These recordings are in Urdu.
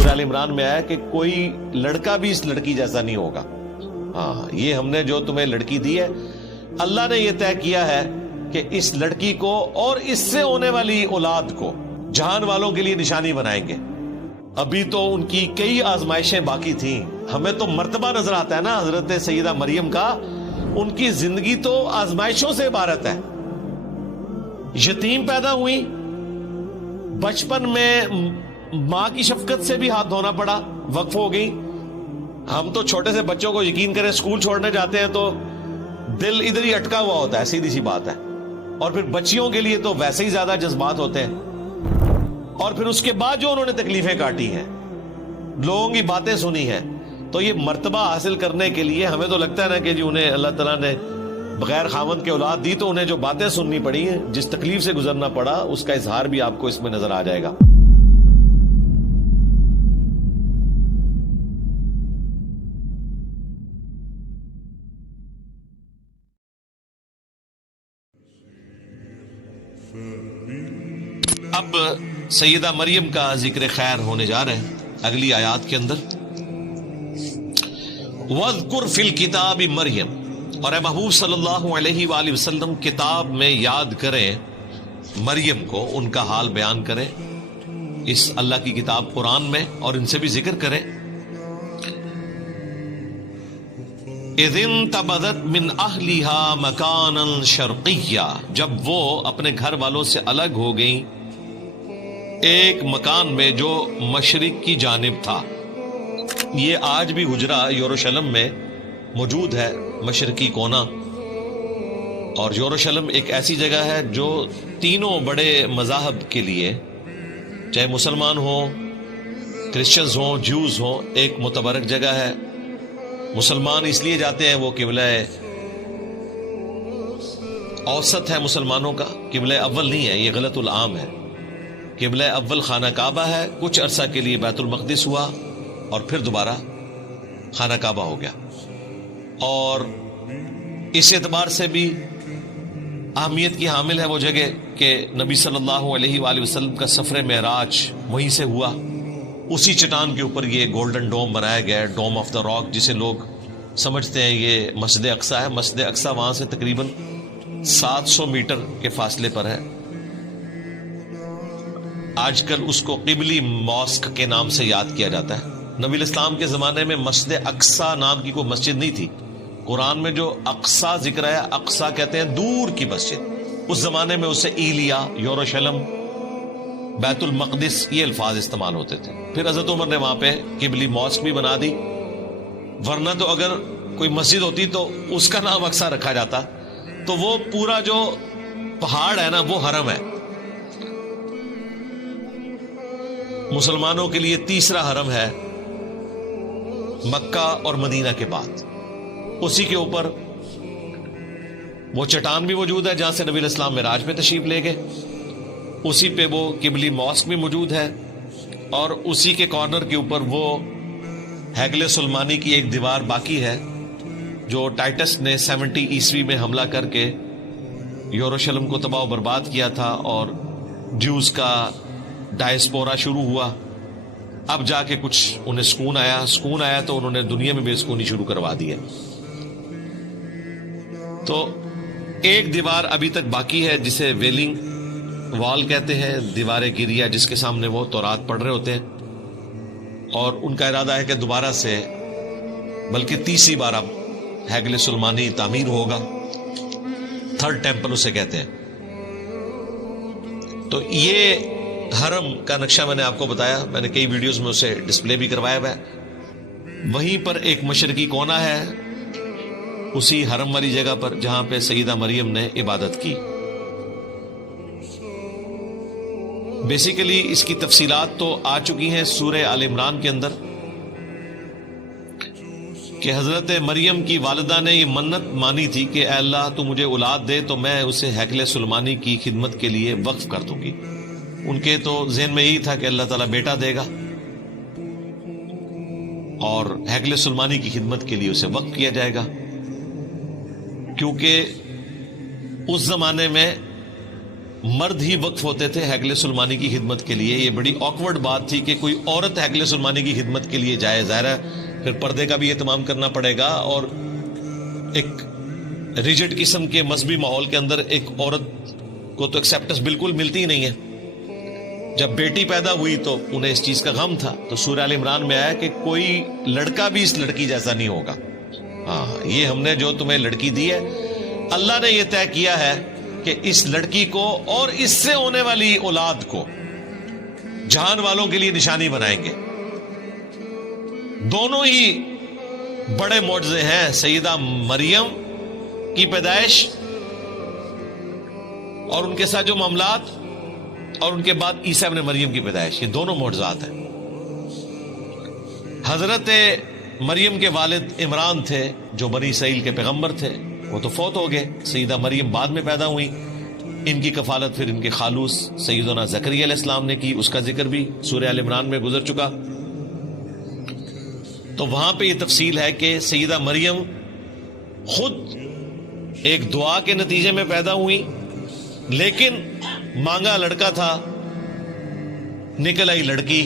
سورہ ال عمران میں آیا کہ کوئی لڑکا بھی اس لڑکی جیسا نہیں ہوگا. ہاں یہ ہم نے جو تمہیں لڑکی دی ہے اللہ نے یہ طے کیا ہے کہ اس لڑکی کو اور اس سے ہونے والی اولاد کو جہان والوں کے لیے نشانی بنائیں گے. ابھی تو ان کی کئی آزمائشیں باقی تھیں. ہمیں تو مرتبہ نظر آتا ہے نا حضرت سیدہ مریم کا, ان کی زندگی تو آزمائشوں سے عبارت ہے. یتیم پیدا ہوئی, بچپن میں ماں کی شفقت سے بھی ہاتھ دھونا پڑا, وقف ہو گئی. ہم تو چھوٹے سے بچوں کو یقین کریں اسکول چھوڑنے جاتے ہیں تو دل ادھر ہی اٹکا ہوا ہوتا ہے, سیدھی سی بات ہے. اور پھر بچیوں کے لیے تو ویسے ہی زیادہ جذبات ہوتے ہیں. اور پھر اس کے بعد جو انہوں نے تکلیفیں کاٹی ہیں, لوگوں کی باتیں سنی ہیں, تو یہ مرتبہ حاصل کرنے کے لیے ہمیں تو لگتا ہے نا کہ جی انہیں اللہ تعالیٰ نے بغیر خاوند کے اولاد دی, تو انہیں جو باتیں سننی پڑی ہیں, جس تکلیف سے گزرنا پڑا, اس کا اظہار بھی آپ کو اس میں نظر آ جائے گا. اب سیدہ مریم کا ذکر خیر ہونے جا رہے ہیں اگلی آیات کے اندر. وَاذْكُرْ فِي الْكِتَابِ مریم, اور اے محبوب صلی اللہ علیہ وآلہ وسلم کتاب میں یاد کریں مریم کو, ان کا حال بیان کریں اس اللہ کی کتاب قرآن میں, اور ان سے بھی ذکر کریں. اِذِ انْتَبَذَتْ مِنْ أَهْلِهَا مَكَانًا شَرْقِيًّا, جب وہ اپنے گھر والوں سے الگ ہو گئیں ایک مکان میں جو مشرق کی جانب تھا. یہ آج بھی حجرہ یروشلم میں موجود ہے, مشرقی کونا. اور یروشلم ایک ایسی جگہ ہے جو تینوں بڑے مذاہب کے لیے, چاہے مسلمان ہوں, کرسچنز ہوں, جیوز ہوں, ایک متبرک جگہ ہے. مسلمان اس لیے جاتے ہیں, وہ قبلہ اوسط ہے مسلمانوں کا, قبلہ اول نہیں ہے, یہ غلط العام ہے. قبلہ اول خانہ کعبہ ہے, کچھ عرصہ کے لیے بیت المقدس ہوا, اور پھر دوبارہ خانہ کعبہ ہو گیا. اور اس اعتبار سے بھی اہمیت کی حامل ہے وہ جگہ کہ نبی صلی اللہ علیہ وآلہ وسلم کا سفر معراج وہیں سے ہوا. اسی چٹان کے اوپر یہ گولڈن ڈوم بنایا گیا ہے, ڈوم آف دا راک, جسے لوگ سمجھتے ہیں یہ مسجد اقصیٰ ہے. مسجد اقصیٰ وہاں سے تقریباً 700 میٹر کے فاصلے پر ہے. آج کل اس کو قبلی ماسک کے نام سے یاد کیا جاتا ہے. نبی الاسلام کے زمانے میں مسجد اقصیٰ نام کی کوئی مسجد نہیں تھی. قرآن میں جو اقصیٰ ذکر ہے, اقصیٰ کہتے ہیں دور کی مسجد. اس زمانے میں اسے ایلیا, یروشلم, بیت المقدس, یہ الفاظ استعمال ہوتے تھے. پھر حضرت عمر نے وہاں پہ قبلی ماسک بھی بنا دی, ورنہ تو اگر کوئی مسجد ہوتی تو اس کا نام اقصیٰ رکھا جاتا. تو وہ پورا جو پہاڑ ہے نا وہ حرم ہے. مسلمانوں کے لیے تیسرا حرم ہے مکہ اور مدینہ کے بعد. اسی کے اوپر وہ چٹان بھی موجود ہے جہاں سے نبی الاسلام معراج پہ تشریف لے گئے. اسی پہ وہ قبلی ماسک بھی موجود ہے, اور اسی کے کارنر کے اوپر وہ ہیگل سلمانی کی ایک دیوار باقی ہے جو ٹائٹس نے 70 عیسوی میں حملہ کر کے یروشلم کو تباہ و برباد کیا تھا, اور جوز کا ڈائسپورا شروع ہوا. اب جا کے کچھ انہیں سکون آیا تو انہوں نے دنیا میں بے سکونی شروع کروا دی ہے. تو ایک دیوار ابھی تک باقی ہے جسے ویلنگ وال کہتے ہیں, دیوار گریا, جس کے سامنے وہ تورات پڑھ رہے ہوتے ہیں. اور ان کا ارادہ ہے کہ دوبارہ سے, بلکہ تیسری بار اب ہیگل سلمانی تعمیر ہوگا. تھرڈ ٹیمپل اسے کہتے ہیں. تو یہ حرم کا نقشہ میں نے آپ کو بتایا, میں نے کئی ویڈیوز میں اسے ڈسپلے بھی کروایا ہوا ہے. وہیں پر ایک مشرقی کونا ہے اسی حرم والی جگہ پر جہاں پہ سیدہ مریم نے عبادت کی. بیسیکلی اس کی تفصیلات تو آ چکی ہیں سورہ آل عمران کے اندر کہ حضرت مریم کی والدہ نے یہ منت مانی تھی کہ اے اللہ تو مجھے اولاد دے تو میں اسے ہیکل سلمانی کی خدمت کے لیے وقف کر دوں گی. ان کے تو ذہن میں یہی تھا کہ اللہ تعالیٰ بیٹا دے گا اور ہیکل سلمانی کی خدمت کے لیے اسے وقف کیا جائے گا, کیونکہ اس زمانے میں مرد ہی وقف ہوتے تھے ہیکل سلمانی کی خدمت کے لیے. یہ بڑی آکورڈ بات تھی کہ کوئی عورت ہیکل سلمانی کی خدمت کے لیے جائے. ظاہر ہے پھر پردے کا بھی اہتمام کرنا پڑے گا، اور ایک ریجڈ قسم کے مذہبی ماحول کے اندر ایک عورت کو تو ایکسیپٹنس بالکل ملتی ہی نہیں ہے. جب بیٹی پیدا ہوئی تو انہیں اس چیز کا غم تھا، تو سورہ آل عمران میں آیا کہ کوئی لڑکا بھی اس لڑکی جیسا نہیں ہوگا. ہاں، یہ ہم نے جو تمہیں لڑکی دی ہے، اللہ نے یہ طے کیا ہے کہ اس لڑکی کو اور اس سے ہونے والی اولاد کو جہان والوں کے لیے نشانی بنائیں گے. دونوں ہی بڑے معجزے ہیں، سیدہ مریم کی پیدائش اور ان کے ساتھ جو معاملات، اور ان کے بعد عیسیٰ ابن مریم کی پیدائش. یہ دونوں معجزات ہیں. حضرت مریم کے والد عمران تھے جو بنی اسرائیل کے پیغمبر تھے، وہ تو فوت ہو گئے. سیدہ مریم بعد میں پیدا ہوئی. ان کی کفالت پھر ان کے خالوص سیدنا زکریا علیہ السلام نے کی. اس کا ذکر بھی سورہ آل عمران میں گزر چکا. تو وہاں پہ یہ تفصیل ہے کہ سیدہ مریم خود ایک دعا کے نتیجے میں پیدا ہوئی، لیکن مانگا لڑکا تھا، نکل آئی لڑکی.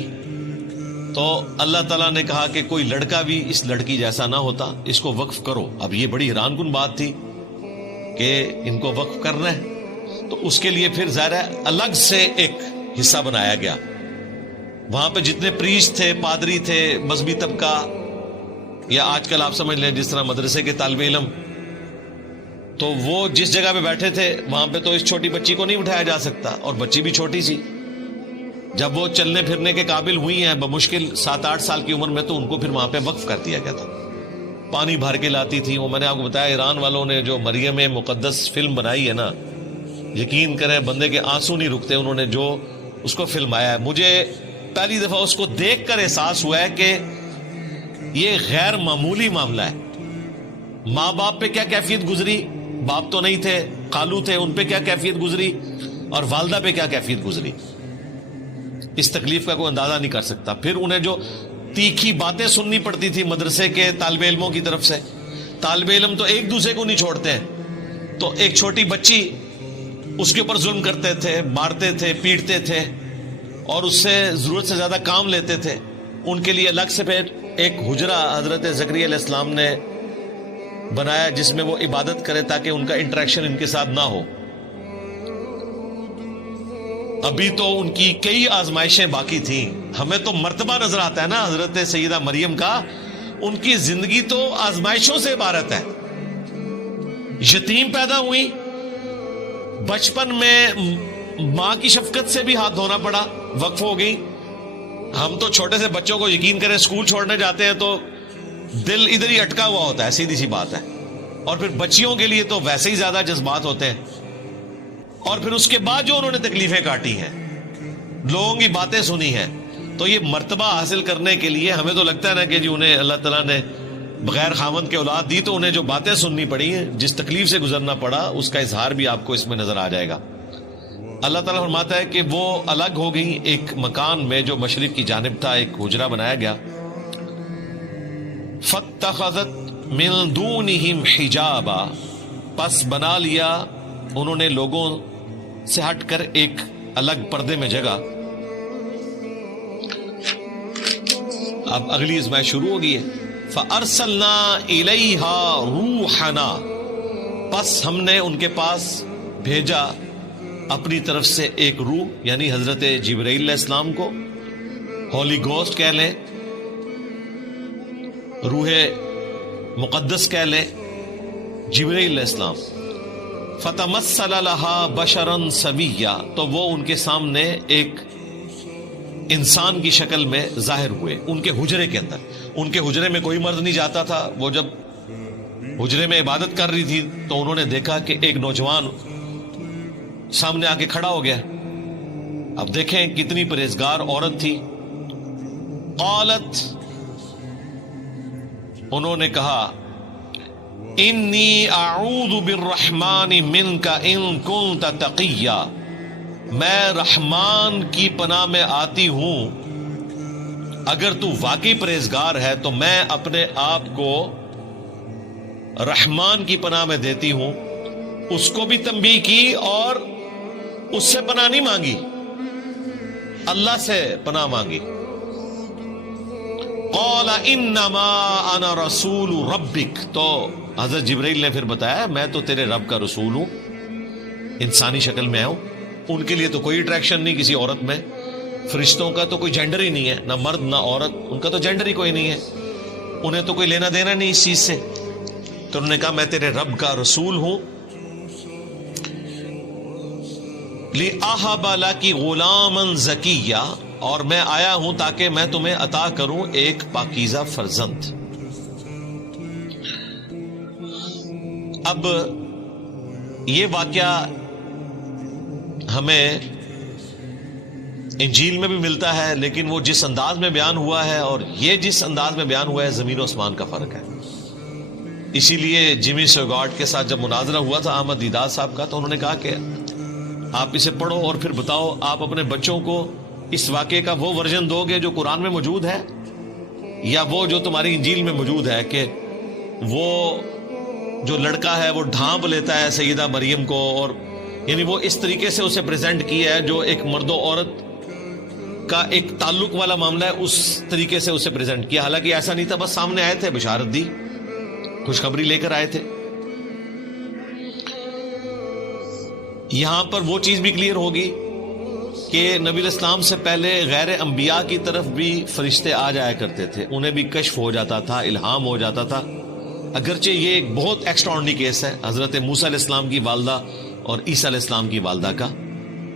تو اللہ تعالیٰ نے کہا کہ کوئی لڑکا بھی اس لڑکی جیسا نہ ہوتا، اس کو وقف کرو. اب یہ بڑی حیران کن بات تھی کہ ان کو وقف کرنا ہے، تو اس کے لیے پھر ظاہر ہے الگ سے ایک حصہ بنایا گیا. وہاں پہ جتنے پریسٹ تھے، پادری تھے، مذہبی طبقہ، یا آج کل آپ سمجھ لیں جس طرح مدرسے کے طالب علم، تو وہ جس جگہ پہ بیٹھے تھے وہاں پہ تو اس چھوٹی بچی کو نہیں بٹھایا جا سکتا، اور بچی بھی چھوٹی سی. جب وہ چلنے پھرنے کے قابل ہوئی ہیں بمشکل 7-8 سال کی عمر میں، تو ان کو پھر وہاں پہ وقف کر دیا گیا تھا. پانی بھر کے لاتی تھی. وہ میں نے آپ کو بتایا، ایران والوں نے جو مریم مقدس فلم بنائی ہے نا، یقین کریں بندے کے آنسو نہیں رکتے. انہوں نے جو اس کو فلمایا ہے، مجھے پہلی دفعہ اس کو دیکھ کر احساس ہوا ہے کہ یہ غیر معمولی معاملہ ہے. ماں باپ پہ کیا کیفیت گزری، باپ تو نہیں تھے، خالو تھے، ان پہ کیا کیفیت گزری، اور والدہ پہ کیا کیفیت گزری. اس تکلیف کا کوئی اندازہ نہیں کر سکتا. پھر انہیں جو تیکھی باتیں سننی پڑتی تھی مدرسے کے طالب علموں کی طرف سے. طالب علم تو ایک دوسرے کو نہیں چھوڑتے ہیں، تو ایک چھوٹی بچی اس کے اوپر ظلم کرتے تھے، مارتے تھے، پیٹتے تھے، اور اس سے ضرورت سے زیادہ کام لیتے تھے. ان کے لیے الگ سے پھر ایک حجرہ حضرت زکریا علیہ السلام نے بنایا جس میں وہ عبادت کرے تاکہ ان کا انٹریکشن ان کے ساتھ نہ ہو. ابھی تو ان کی کئی آزمائشیں باقی تھیں. ہمیں تو مرتبہ نظر آتا ہے نا حضرت سیدہ مریم کا، ان کی زندگی تو آزمائشوں سے عبارت ہے. یتیم پیدا ہوئی، بچپن میں ماں کی شفقت سے بھی ہاتھ دھونا پڑا، وقف ہو گئی. ہم تو چھوٹے سے بچوں کو یقین کریں اسکول چھوڑنے جاتے ہیں تو دل ادھر ہی اٹکا ہوا ہوتا ہے، سیدھی سی بات ہے. اور پھر بچیوں کے لیے تو ویسے ہی زیادہ جذبات ہوتے ہیں. اور پھر اس کے بعد جو انہوں نے تکلیفیں کاٹی ہیں، لوگوں کی باتیں سنی ہیں، تو یہ مرتبہ حاصل کرنے کے لیے ہمیں تو لگتا ہے نا کہ جی انہیں اللہ تعالیٰ نے بغیر خاوند کے اولاد دی، تو انہیں جو باتیں سننی پڑی ہیں، جس تکلیف سے گزرنا پڑا، اس کا اظہار بھی آپ کو اس میں نظر آ جائے گا. اللہ تعالیٰ فرماتا ہے کہ وہ الگ ہو گئی ایک مکان میں جو مشرق کی جانب تھا، ایک حجرہ بنایا گیا. فَاتَّخَذَتْ مِن دُونِهِمْ حِجَابًا، پس بنا لیا انہوں نے لوگوں سے ہٹ کر ایک الگ پردے میں جگہ. اب اگلی آزمائش شروع ہو گئی ہے. فَأَرْسَلْنَا إِلَيْهَا رُوحَنَا، پس ہم نے ان کے پاس بھیجا اپنی طرف سے ایک روح، یعنی حضرت جبرائیل علیہ السلام کو، ہولی گوسٹ کہہ لیں، روح مقدس کہہ لیں، جبرائیل علیہ السلام. فتمثل لها بشرا سویا، تو وہ ان کے سامنے ایک انسان کی شکل میں ظاہر ہوئے ان کے حجرے کے اندر. ان کے حجرے میں کوئی مرد نہیں جاتا تھا. وہ جب حجرے میں عبادت کر رہی تھی تو انہوں نے دیکھا کہ ایک نوجوان سامنے آ کے کھڑا ہو گیا. اب دیکھیں کتنی پرہیزگار عورت تھی. قالت، انہوں نے کہا، انی اعوذ بالرحمن منک ان کنت تقیا، میں رحمان کی پناہ میں آتی ہوں اگر تو واقعی پرہیزگار ہے، تو میں اپنے آپ کو رحمان کی پناہ میں دیتی ہوں. اس کو بھی تنبیہ کی اور اس سے پناہ نہیں مانگی، اللہ سے پناہ مانگی. قال انما انا رسول ربک، تو حضرت جبرائیل نے پھر بتایا میں تو تیرے رب کا رسول ہوں، انسانی شکل میں ہوں. ان کے لیے تو کوئی اٹریکشن نہیں کسی عورت میں، فرشتوں کا تو کوئی جینڈر ہی نہیں ہے، نہ مرد نہ عورت، ان کا تو جینڈر ہی کوئی نہیں ہے، انہیں تو کوئی لینا دینا نہیں اس چیز سے. تو انہوں نے کہا میں تیرے رب کا رسول ہوں. لِأَهَبَ لَكِ غُلَامًا زَكِيًّا، اور میں آیا ہوں تاکہ میں تمہیں عطا کروں ایک پاکیزہ فرزند. اب یہ واقعہ ہمیں انجیل میں بھی ملتا ہے، لیکن وہ جس انداز میں بیان ہوا ہے اور یہ جس انداز میں بیان ہوا ہے زمین و آسمان کا فرق ہے. اسی لیے جیمی سوگارٹ کے ساتھ جب مناظرہ ہوا تھا احمد دیدار صاحب کا، تو انہوں نے کہا کہ آپ اسے پڑھو اور پھر بتاؤ آپ اپنے بچوں کو اس واقعے کا وہ ورژن دو گے جو قرآن میں موجود ہے، یا وہ جو تمہاری انجیل میں موجود ہے کہ وہ جو لڑکا ہے وہ ڈھانپ لیتا ہے سیدہ مریم کو، اور یعنی وہ اس طریقے سے اسے پریزنٹ کیا ہے جو ایک مرد و عورت کا ایک تعلق والا معاملہ ہے، اس طریقے سے اسے پریزنٹ کیا. حالانکہ ایسا نہیں تھا، بس سامنے آئے تھے، بشارت دی، خوشخبری لے کر آئے تھے. یہاں پر وہ چیز بھی کلیئر ہوگی کہ نبی الاسلام سے پہلے غیر انبیاء کی طرف بھی فرشتے آ جایا کرتے تھے، انہیں بھی کشف ہو جاتا تھا، الہام ہو جاتا تھا. اگرچہ یہ ایک بہت ایکسٹراڈنری کیس ہے حضرت موسیٰ علیہ السلام کی والدہ اور عیسیٰ علیہ السلام کی والدہ کا،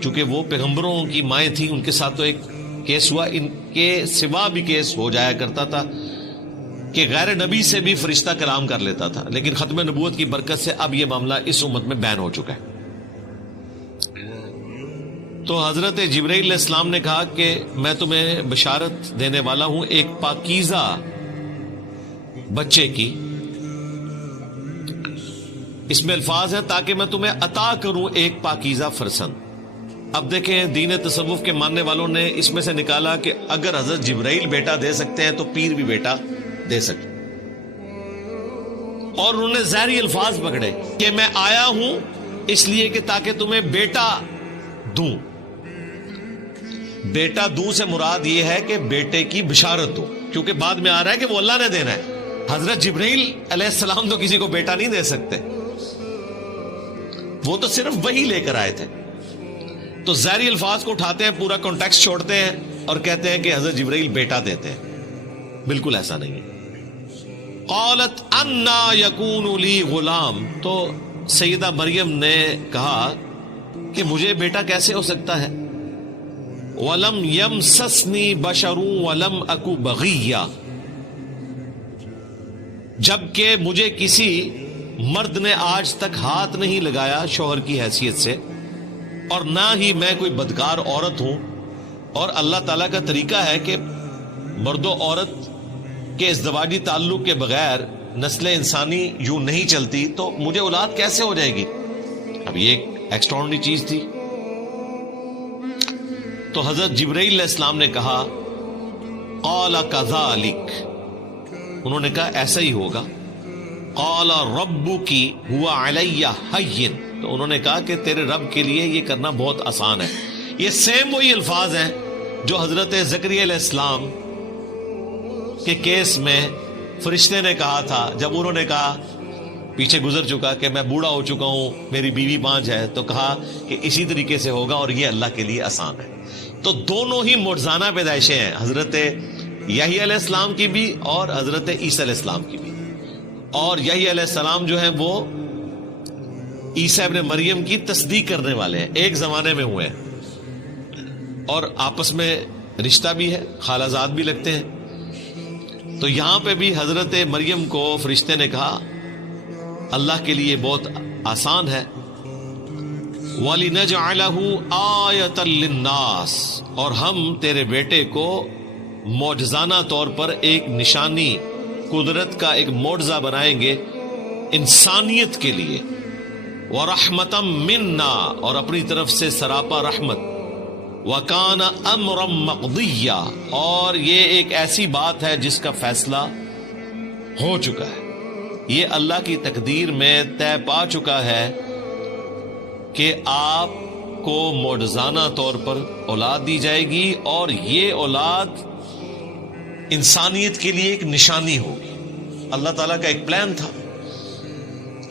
چونکہ وہ پیغمبروں کی مائیں تھیں، ان کے ساتھ تو ایک کیس ہوا، ان کے سوا بھی کیس ہو جایا کرتا تھا کہ غیر نبی سے بھی فرشتہ کلام کر لیتا تھا. لیکن ختم نبوت کی برکت سے اب یہ معاملہ اس امت میں بین ہو چکا ہے. تو حضرت جبرائیل علیہ السلام نے کہا کہ میں تمہیں بشارت دینے والا ہوں ایک پاکیزہ بچے کی. اس میں الفاظ ہیں تاکہ میں تمہیں عطا کروں ایک پاکیزہ فرزند. اب دیکھیں دین تصوف کے ماننے والوں نے اس میں سے نکالا کہ اگر حضرت جبرائیل بیٹا دے سکتے ہیں تو پیر بھی بیٹا دے سکتے، اور انہوں نے ظاہری الفاظ پکڑے کہ میں آیا ہوں اس لیے کہ تاکہ تمہیں بیٹا دوں. بیٹا دوں سے مراد یہ ہے کہ بیٹے کی بشارت دوں، کیونکہ بعد میں آ رہا ہے کہ وہ اللہ نے دینا ہے. حضرت جبرائیل علیہ السلام تو کسی کو بیٹا نہیں دے سکتے، وہ تو صرف وہی لے کر آئے تھے. تو ظاہری الفاظ کو اٹھاتے ہیں، پورا کانٹیکسٹ چھوڑتے ہیں اور کہتے ہیں کہ حضرت جبرائیل بیٹا دیتے ہیں. بالکل ایسا نہیں ہے. قالت انا یکون لی غلام، تو سیدہ مریم نے کہا کہ مجھے بیٹا کیسے ہو سکتا ہے. وَلَمْ يَمْسَسْنِي بَشَرٌ وَلَمْ أَكُ بَغِيًّا، جبکہ مجھے کسی مرد نے آج تک ہاتھ نہیں لگایا شوہر کی حیثیت سے، اور نہ ہی میں کوئی بدکار عورت ہوں. اور اللہ تعالیٰ کا طریقہ ہے کہ مرد و عورت کے ازدواجی تعلق کے بغیر نسل انسانی یوں نہیں چلتی، تو مجھے اولاد کیسے ہو جائے گی. اب یہ ایک ایکسٹراڈنری چیز تھی. تو حضرت جبرائیل علیہ السلام نے کہا قال کذالک، انہوں نے کہا ایسا ہی ہوگا. قال ربک هو علی ہین، تو انہوں نے کہا کہ تیرے رب کے لیے یہ کرنا بہت آسان ہے. یہ سیم وہی الفاظ ہیں جو حضرت زکریا علیہ السلام کے کیس میں فرشتے نے کہا تھا جب انہوں نے کہا، پیچھے گزر چکا کہ میں بوڑھا ہو چکا ہوں، میری بیوی 5 ہے، تو کہا کہ اسی طریقے سے ہوگا اور یہ اللہ کے لیے آسان ہے. تو دونوں ہی معجزانہ پیدائشیں ہیں، حضرت یحییٰ علیہ السلام کی بھی اور حضرت عیسیٰ علیہ السلام کی بھی. اور یحییٰ علیہ السلام جو ہیں وہ عیسیٰ ابن مریم کی تصدیق کرنے والے ہیں، ایک زمانے میں ہوئے ہیں اور آپس میں رشتہ بھی ہے، خالہ زاد بھی لگتے ہیں. تو یہاں پہ بھی حضرت مریم کو فرشتے نے کہا اللہ کے لیے بہت آسان ہے. وَلِنَجْعَلَهُ آیَةً لِلنَّاسِ، اور ہم تیرے بیٹے کو معجزانہ طور پر ایک نشانی، قدرت کا ایک معجزہ بنائیں گے انسانیت کے لیے. وَرَحْمَةً مِنَّا، اور اپنی طرف سے سراپا رحمت. وَكَانَ أَمْرًا مَقْضِيًّا، اور یہ ایک ایسی بات ہے جس کا فیصلہ ہو چکا ہے، یہ اللہ کی تقدیر میں طے پا چکا ہے کہ آپ کو معجزانہ طور پر اولاد دی جائے گی اور یہ اولاد انسانیت کے لیے ایک نشانی ہوگی. اللہ تعالیٰ کا ایک پلان تھا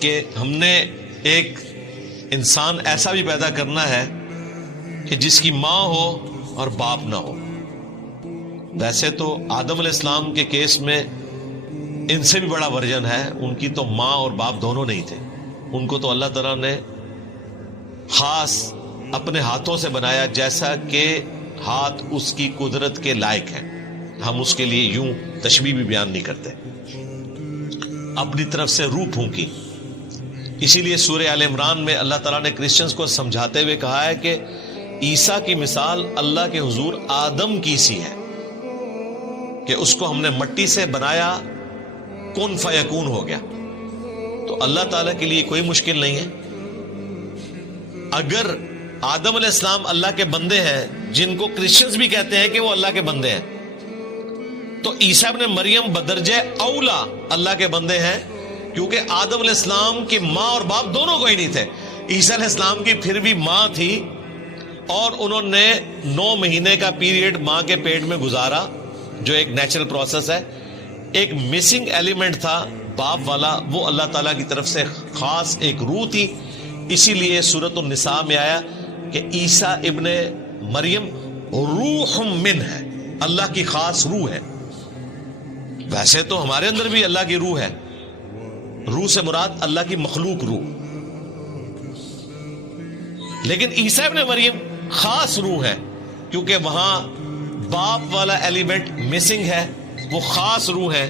کہ ہم نے ایک انسان ایسا بھی پیدا کرنا ہے کہ جس کی ماں ہو اور باپ نہ ہو. ویسے تو آدم علیہ السلام کے کیس میں ان سے بھی بڑا ورژن ہے، ان کی تو ماں اور باپ دونوں نہیں تھے. ان کو تو اللہ تعالیٰ نے خاص اپنے ہاتھوں سے بنایا جیسا کہ ہاتھ اس کی قدرت کے لائق ہیں. ہم اس کے لیے یوں تشبیہ بھی بیان نہیں کرتے. اپنی طرف سے روح پھونکی. اسی لیے سورہ آل عمران میں اللہ تعالیٰ نے کرسچنز کو سمجھاتے ہوئے کہا ہے کہ عیسیٰ کی مثال اللہ کے حضور آدم کی سی ہے کہ اس کو ہم نے مٹی سے بنایا، کن فیکون ہو گیا. تو اللہ تعالیٰ کے لیے کوئی مشکل نہیں ہے. اگر آدم علیہ السلام اللہ کے بندے ہیں، جن کو کرسچنز بھی کہتے ہیں کہ وہ اللہ کے بندے ہیں، تو عیسیٰ ابن مریم بدرجہ اولا اللہ کے بندے ہیں، کیونکہ آدم علیہ السلام کی ماں اور باپ دونوں کوئی نہیں تھے. عیسیٰ علیہ السلام کی پھر بھی ماں تھی اور انہوں نے 9 مہینے کا پیریڈ ماں کے پیٹ میں گزارا، جو ایک نیچرل پروسیس ہے. ایک مسنگ ایلیمنٹ تھا باپ والا، وہ اللہ تعالیٰ کی طرف سے خاص ایک روح تھی. اسی لیے سورۃ النساء میں آیا کہ عیسیٰ ابن مریم روح من ہے، اللہ کی خاص روح ہے. ویسے تو ہمارے اندر بھی اللہ کی روح ہے. روح سے مراد اللہ کی مخلوق روح، لیکن عیسیٰ ابن مریم خاص روح ہے کیونکہ وہاں باپ والا ایلیمنٹ مسنگ ہے. وہ خاص روح ہے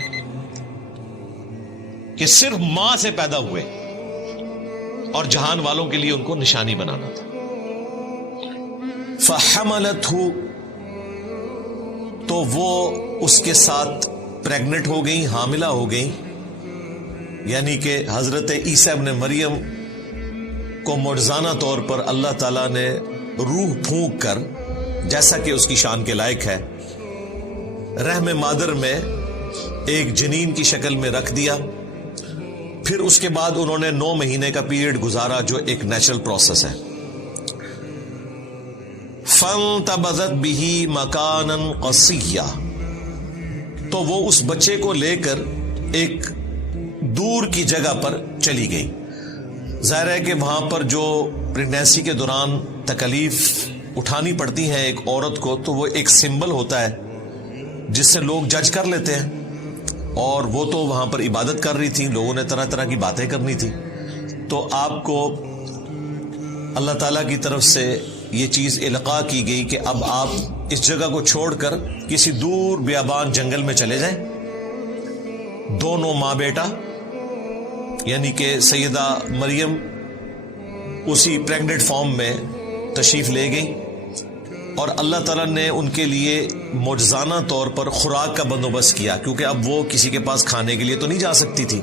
کہ صرف ماں سے پیدا ہوئے اور جہان والوں کے لیے ان کو نشانی بنانا تھا. فحملتہ، تو وہ اس کے ساتھ پریگنٹ ہو گئی، حاملہ ہو گئی. یعنی کہ حضرت عیسیٰ ابن مریم کو معجزانہ طور پر اللہ تعالیٰ نے روح پھونک کر، جیسا کہ اس کی شان کے لائق ہے، رحم مادر میں ایک جنین کی شکل میں رکھ دیا. پھر اس کے بعد انہوں نے 9 مہینے کا پیریڈ گزارا، جو ایک نیچرل پروسیس ہے. فانتبذت بہ مکانا قصیا، تو وہ اس بچے کو لے کر ایک دور کی جگہ پر چلی گئی. ظاہر ہے کہ وہاں پر جو پریگنینسی کے دوران تکلیف اٹھانی پڑتی ہیں ایک عورت کو، تو وہ ایک سمبل ہوتا ہے جس سے لوگ جج کر لیتے ہیں. اور وہ تو وہاں پر عبادت کر رہی تھی، لوگوں نے طرح طرح کی باتیں کرنی تھی. تو آپ کو اللہ تعالیٰ کی طرف سے یہ چیز القاء کی گئی کہ اب آپ اس جگہ کو چھوڑ کر کسی دور بیابان جنگل میں چلے جائیں. دونوں ماں بیٹا، یعنی کہ سیدہ مریم اسی پریگننٹ فارم میں تشریف لے گئی، اور اللہ تعالیٰ نے ان کے لیے معجزانہ طور پر خوراک کا بندوبست کیا، کیونکہ اب وہ کسی کے پاس کھانے کے لیے تو نہیں جا سکتی تھی.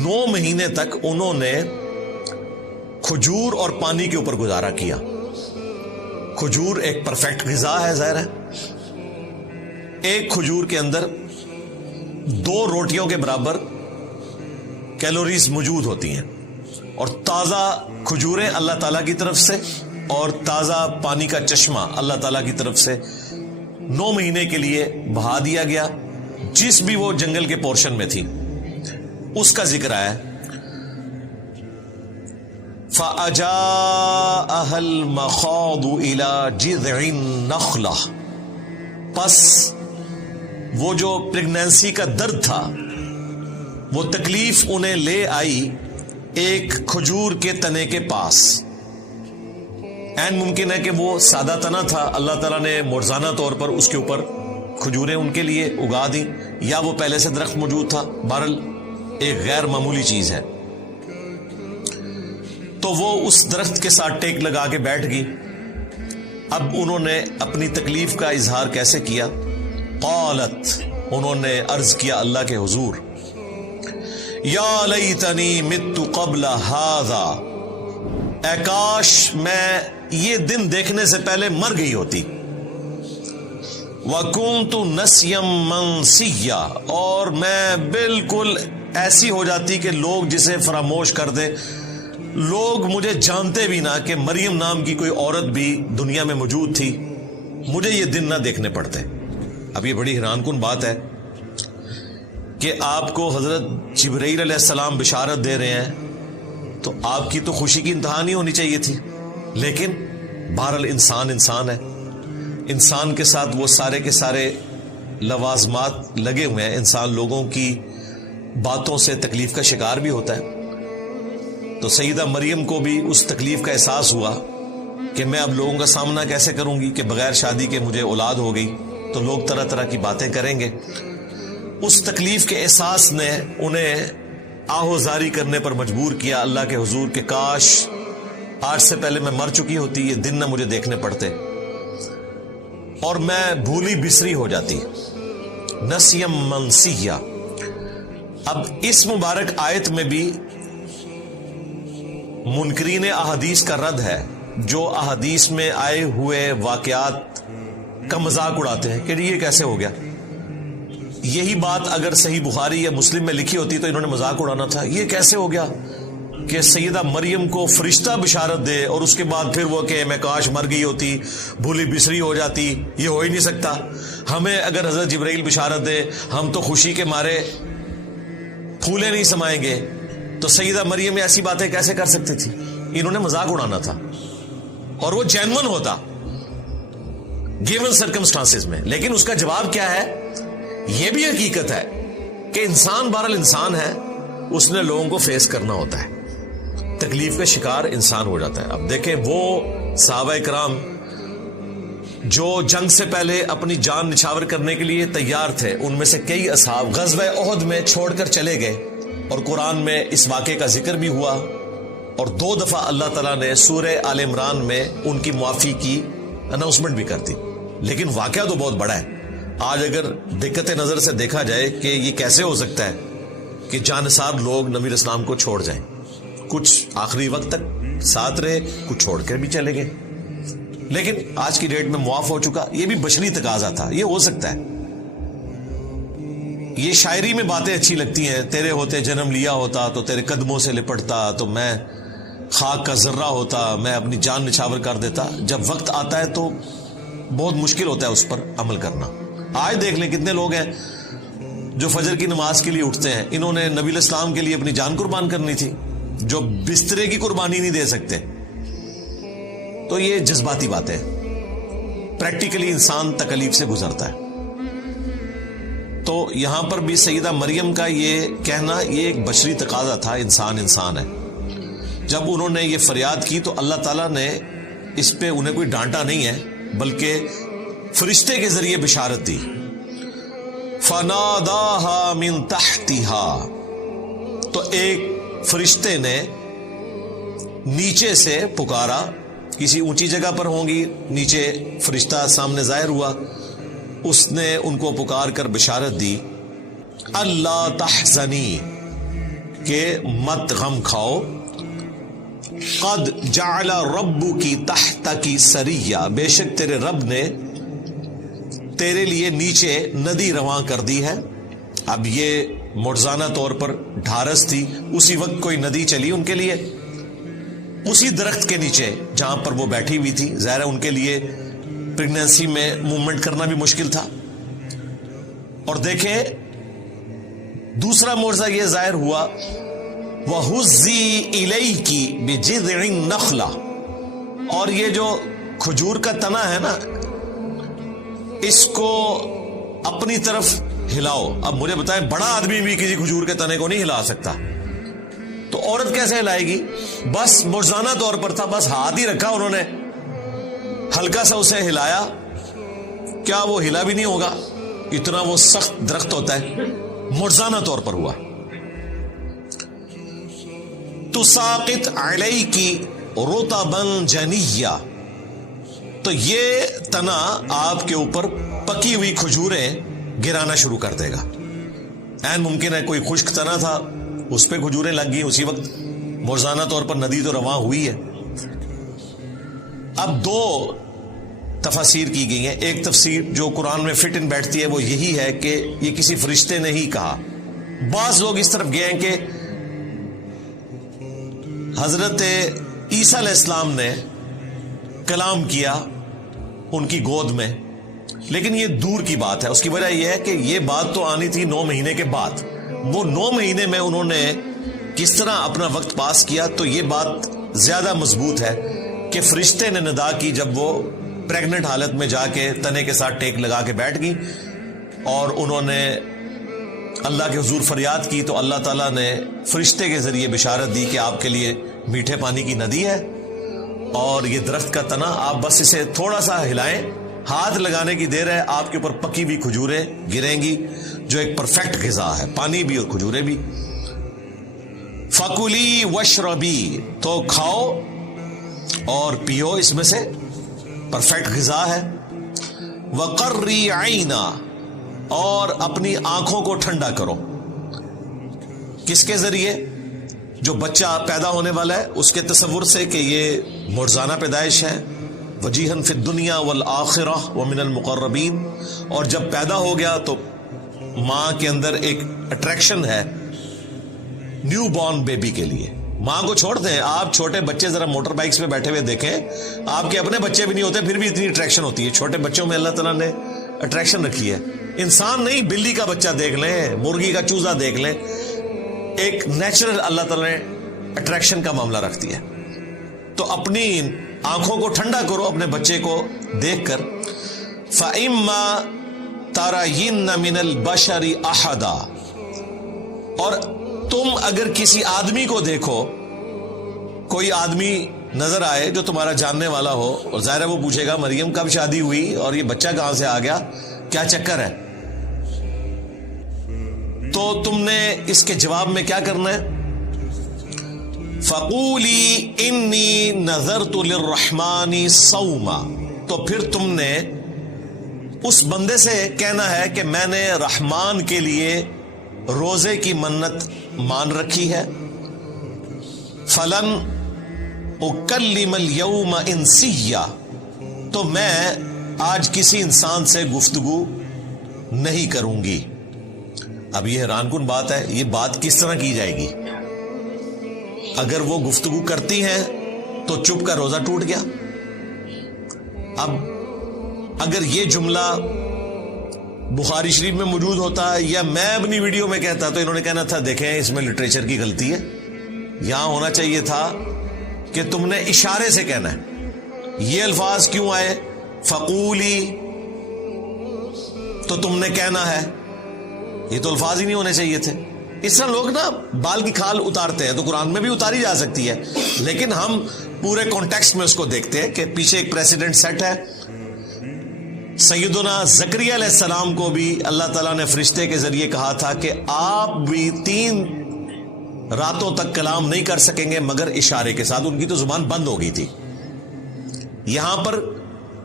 9 مہینے تک انہوں نے کھجور اور پانی کے اوپر گزارا کیا. کھجور ایک پرفیکٹ غذا ہے، ظاہر ہے. ایک کھجور کے اندر 2 روٹیوں کے برابر کیلوریز موجود ہوتی ہیں، اور تازہ کھجوریں اللہ تعالیٰ کی طرف سے اور تازہ پانی کا چشمہ اللہ تعالیٰ کی طرف سے 9 مہینے کے لیے بہا دیا گیا. جس بھی وہ جنگل کے پورشن میں تھی اس کا ذکر ہے. فَأَجَاءَهَا الْمَخَاضُ إِلَى جِذْعِ النَّخْلَةِ، پس وہ جو پریگنینسی کا درد تھا، وہ تکلیف انہیں لے آئی ایک کھجور کے تنے کے پاس. این ممکن ہے کہ وہ سادہ تنا تھا، اللہ تعالیٰ نے معجزانہ طور پر اس کے اوپر کھجوریں ان کے لیے اگا دی، یا وہ پہلے سے درخت موجود تھا. بہرحال ایک غیر معمولی چیز ہے. تو وہ اس درخت کے ساتھ ٹیک لگا کے بیٹھ گئی. اب انہوں نے اپنی تکلیف کا اظہار کیسے کیا؟ قالت، انہوں نے عرض کیا اللہ کے حضور، یا لیتنی مت قبل ھذا، اے کاش میں یہ دن دیکھنے سے پہلے مر گئی ہوتی. وَكُنْتُ نَسْيًا مَنْسِيًّا، اور میں بالکل ایسی ہو جاتی کہ لوگ جسے فراموش کر دیں. لوگ مجھے جانتے بھی نہ کہ مریم نام کی کوئی عورت بھی دنیا میں موجود تھی، مجھے یہ دن نہ دیکھنے پڑتے۔ اب یہ بڑی حیران کن بات ہے کہ آپ کو حضرت جبرائیل علیہ السلام بشارت دے رہے ہیں، تو آپ کی تو خوشی کی انتہا نہیں ہونی چاہیے تھی، لیکن بہرحال انسان ہے، انسان کے ساتھ وہ سارے کے سارے لوازمات لگے ہوئے ہیں، انسان لوگوں کی باتوں سے تکلیف کا شکار بھی ہوتا ہے۔ تو سیدہ مریم کو بھی اس تکلیف کا احساس ہوا کہ میں اب لوگوں کا سامنا کیسے کروں گی کہ بغیر شادی کے مجھے اولاد ہو گئی، تو لوگ طرح طرح کی باتیں کریں گے۔ اس تکلیف کے احساس نے انہیں آہوزاری کرنے پر مجبور کیا اللہ کے حضور کہ کاش آج سے پہلے میں مر چکی ہوتی، یہ دن نہ مجھے دیکھنے پڑتے اور میں بھولی بسری ہو جاتی۔ نسیم منسیہ۔ اب اس مبارک آیت میں بھی منکرین احادیث کا رد ہے، جو احادیث میں آئے ہوئے واقعات کا مذاق اڑاتے ہیں کہ یہ کیسے ہو گیا۔ یہی بات اگر صحیح بخاری یا مسلم میں لکھی ہوتی تو انہوں نے مذاق اڑانا تھا، یہ کیسے ہو گیا کہ سیدہ مریم کو فرشتہ بشارت دے اور اس کے بعد پھر وہ کہ میں کاش مر گئی ہوتی، بھولی بسری ہو جاتی، یہ ہو ہی نہیں سکتا۔ ہمیں اگر حضرت جبرائیل بشارت دے ہم تو خوشی کے مارے پھولے نہیں سمائیں گے، تو سیدہ مریم ایسی باتیں کیسے کر سکتی تھی؟ انہوں نے مذاق اڑانا تھا، اور وہ جینون ہوتا گیون سرکمسٹانسز میں۔ لیکن اس کا جواب کیا ہے؟ یہ بھی حقیقت ہے کہ انسان بہرحال انسان ہے، اس نے لوگوں کو فیس کرنا ہوتا ہے، تکلیف کا شکار انسان ہو جاتا ہے۔ اب دیکھیں وہ صحابہ کرام جو جنگ سے پہلے اپنی جان نچھاور کرنے کے لیے تیار تھے، ان میں سے کئی اصحاب غزوہ احد میں چھوڑ کر چلے گئے، اور قرآن میں اس واقعے کا ذکر بھی ہوا، اور 2 دفعہ اللہ تعالیٰ نے سورہ آل عمران میں ان کی معافی کی اناؤنسمنٹ بھی کر دی۔ لیکن واقعہ تو بہت بڑا ہے۔ آج اگر دقت نظر سے دیکھا جائے کہ یہ کیسے ہو سکتا ہے کہ جانثار لوگ نبی اسلام کو چھوڑ جائیں، کچھ آخری وقت تک ساتھ رہے، کچھ چھوڑ کر بھی چلے گئے، لیکن آج کی ڈیٹ میں معاف ہو چکا۔ یہ بھی بشری تقاضا تھا، یہ ہو سکتا ہے۔ یہ شاعری میں باتیں اچھی لگتی ہیں، تیرے ہوتے جنم لیا ہوتا تو تیرے قدموں سے لپٹتا، تو میں خاک کا ذرہ ہوتا، میں اپنی جان نچھاور کر دیتا۔ جب وقت آتا ہے تو بہت مشکل ہوتا ہے اس پر عمل کرنا۔ آج دیکھ لیں کتنے لوگ ہیں جو فجر کی نماز کے لیے اٹھتے ہیں، انہوں نے نبی علیہ السلام کے لیے اپنی جان قربان کرنی تھی، جو بسترے کی قربانی نہیں دے سکتے۔ تو یہ جذباتی باتیں، پریکٹیکلی انسان تکلیف سے گزرتا ہے۔ تو یہاں پر بھی سیدہ مریم کا یہ کہنا یہ ایک بشری تقاضا تھا، انسان ہے۔ جب انہوں نے یہ فریاد کی تو اللہ تعالیٰ نے اس پہ انہیں کوئی ڈانٹا نہیں ہے، بلکہ فرشتے کے ذریعے بشارت دی۔ فَنَادَاهَا مِن تَحْتِهَا، تو ایک فرشتے نے نیچے سے پکارا، کسی اونچی جگہ پر ہوں گی، نیچے فرشتہ سامنے ظاہر ہوا، اس نے ان کو پکار کر بشارت دی، اللہ تحزنی، کہ مت غم کھاؤ، قد جعل ربکی تحتکی سریہ، بے شک تیرے رب نے تیرے لیے نیچے ندی رواں کر دی ہے۔ اب یہ معجزانہ طور پر ڈھارس تھی، اسی وقت کوئی ندی چلی ان کے لیے، اسی درخت کے نیچے جہاں پر وہ بیٹھی ہوئی تھی۔ ظاہر ہے ان کے لیے پریگنینسی میں موومنٹ کرنا بھی مشکل تھا۔ اور دیکھیں دوسرا معجزہ یہ ظاہر ہوا، وَهُزِّي إِلَيْكِ بِجِذْعِ النَّخْلَةِ، اور یہ جو کھجور کا تنا ہے نا، اس کو اپنی طرف ہلاؤ۔ اب مجھے بتائیں بڑا آدمی بھی کسی کھجور کے تنے کو نہیں ہلا سکتا، تو عورت کیسے ہلائے گی؟ بس معجزانہ طور پر تھا، بس ہاتھ ہی رکھا انہوں نے، ہلکا سا اسے ہلایا، کیا وہ ہلا بھی نہیں ہوگا؟ اتنا وہ سخت درخت ہوتا ہے۔ معجزانہ طور پر ہوا۔ تساقط علیکی رطبا جنیہ، تو یہ تنا آپ کے اوپر پکی ہوئی کھجوریں گرانا شروع کر دے گا۔ این ممکن ہے کوئی خشک تنا تھا، اس پہ کھجوریں لگ گئی اسی وقت، معجزانہ طور پر ندی تو رواں ہوئی ہے۔ اب 2 تفاسیر کی گئی ہیں۔ ایک تفسیر جو قرآن میں فٹ ان بیٹھتی ہے وہ یہی ہے کہ یہ کسی فرشتے نے ہی کہا۔ بعض لوگ اس طرف گئے ہیں کہ حضرت عیسیٰ علیہ السلام نے کلام کیا ان کی گود میں، لیکن یہ دور کی بات ہے. اس کی وجہ یہ ہے کہ یہ بات تو آنی تھی 9 مہینے کے بعد. وہ 9 مہینے میں انہوں نے کس طرح اپنا وقت پاس کیا، تو یہ بات زیادہ مضبوط ہے کہ فرشتے نے ندا کی جب وہ پریگننٹ حالت میں جا کے تنے کے ساتھ ٹیک لگا کے بیٹھ گئی اور انہوں نے اللہ کے حضور فریاد کی، تو اللہ تعالیٰ نے فرشتے کے ذریعے بشارت دی کہ آپ کے لیے میٹھے پانی کی ندی ہے اور یہ درخت کا تنا، آپ بس اسے تھوڑا سا ہلائیں، ہاتھ لگانے کی دیر ہے، آپ کے اوپر پکی ہوئی کھجوریں گریں گی جو ایک پرفیکٹ غذا ہے، پانی بھی اور کھجوریں بھی. فَكُلِي وَاشْرَبِي، تو کھاؤ اور پیو، اس میں سے پرفیکٹ غذا ہے. وَقَرِّي عَيْنًا، اور اپنی آنکھوں کو ٹھنڈا کرو. کس کے ذریعے؟ جو بچہ پیدا ہونے والا ہے اس کے تصور سے کہ یہ مرزانہ پیدائش ہے. وجیہن فی الدنیا والآخرہ ومن المقربین، اور جب پیدا ہو گیا تو ماں کے اندر ایک اٹریکشن ہے نیو بورن بیبی کے لیے. ماں کو چھوڑ دیں، آپ چھوٹے بچے ذرا موٹر بائکس پہ بیٹھے ہوئے دیکھیں، آپ کے اپنے بچے بھی نہیں ہوتے پھر بھی اتنی اٹریکشن ہوتی ہے. چھوٹے بچوں میں اللہ تعالیٰ نے اٹریکشن رکھی ہے. انسان نہیں، بلی کا بچہ دیکھ لیں، مرغی کا چوزا دیکھ لیں، ایک نیچرل اللہ تعالیٰ نے اٹریکشن کا معاملہ رکھتی ہے. تو اپنی آنکھوں کو ٹھنڈا کرو اپنے بچے کو دیکھ کر. فَإِمَّا تَرَيِنَّ مِنَ الْبَشَرِ أَحَدًا، اور تم اگر کسی آدمی کو دیکھو، کوئی آدمی نظر آئے جو تمہارا جاننے والا ہو، اور ظاہر ہے وہ پوچھے گا مریم کب شادی ہوئی اور یہ بچہ کہاں سے آ گیا، کیا چکر ہے، تو تم نے اس کے جواب میں کیا کرنا ہے؟ فَقُولِي إِنِّي نَذَرْتُ لِلرَّحْمَنِ صَوْمًا، تو پھر تم نے اس بندے سے کہنا ہے کہ میں نے رحمان کے لیے روزے کی منت مان رکھی ہے. فَلَنْ أُكَلِّمَ الْيَوْمَ إِنسِيًّا، تو میں آج کسی انسان سے گفتگو نہیں کروں گی. اب یہ حیران کن بات ہے، یہ بات کس طرح کی جائے گی؟ اگر وہ گفتگو کرتی ہیں تو چپ کا روزہ ٹوٹ گیا. اب اگر یہ جملہ بخاری شریف میں موجود ہوتا یا میں اپنی ویڈیو میں کہتا تو انہوں نے کہنا تھا دیکھیں اس میں لٹریچر کی غلطی ہے، یہاں ہونا چاہیے تھا کہ تم نے اشارے سے کہنا ہے. یہ الفاظ کیوں آئے؟ فقولی، تو تم نے کہنا ہے، یہ تو الفاظ ہی نہیں ہونے چاہیے تھے. اس طرح لوگ نا بال کی کھال اتارتے ہیں، تو قرآن میں بھی اتاری جا سکتی ہے، لیکن ہم پورے کانٹیکسٹ میں اس کو دیکھتے ہیں کہ پیچھے ایک پریسیڈنٹ سیٹ ہے. سیدنا زکریا علیہ السلام کو بھی اللہ تعالیٰ نے فرشتے کے ذریعے کہا تھا کہ آپ بھی 3 راتوں تک کلام نہیں کر سکیں گے مگر اشارے کے ساتھ. ان کی تو زبان بند ہو گئی تھی. یہاں پر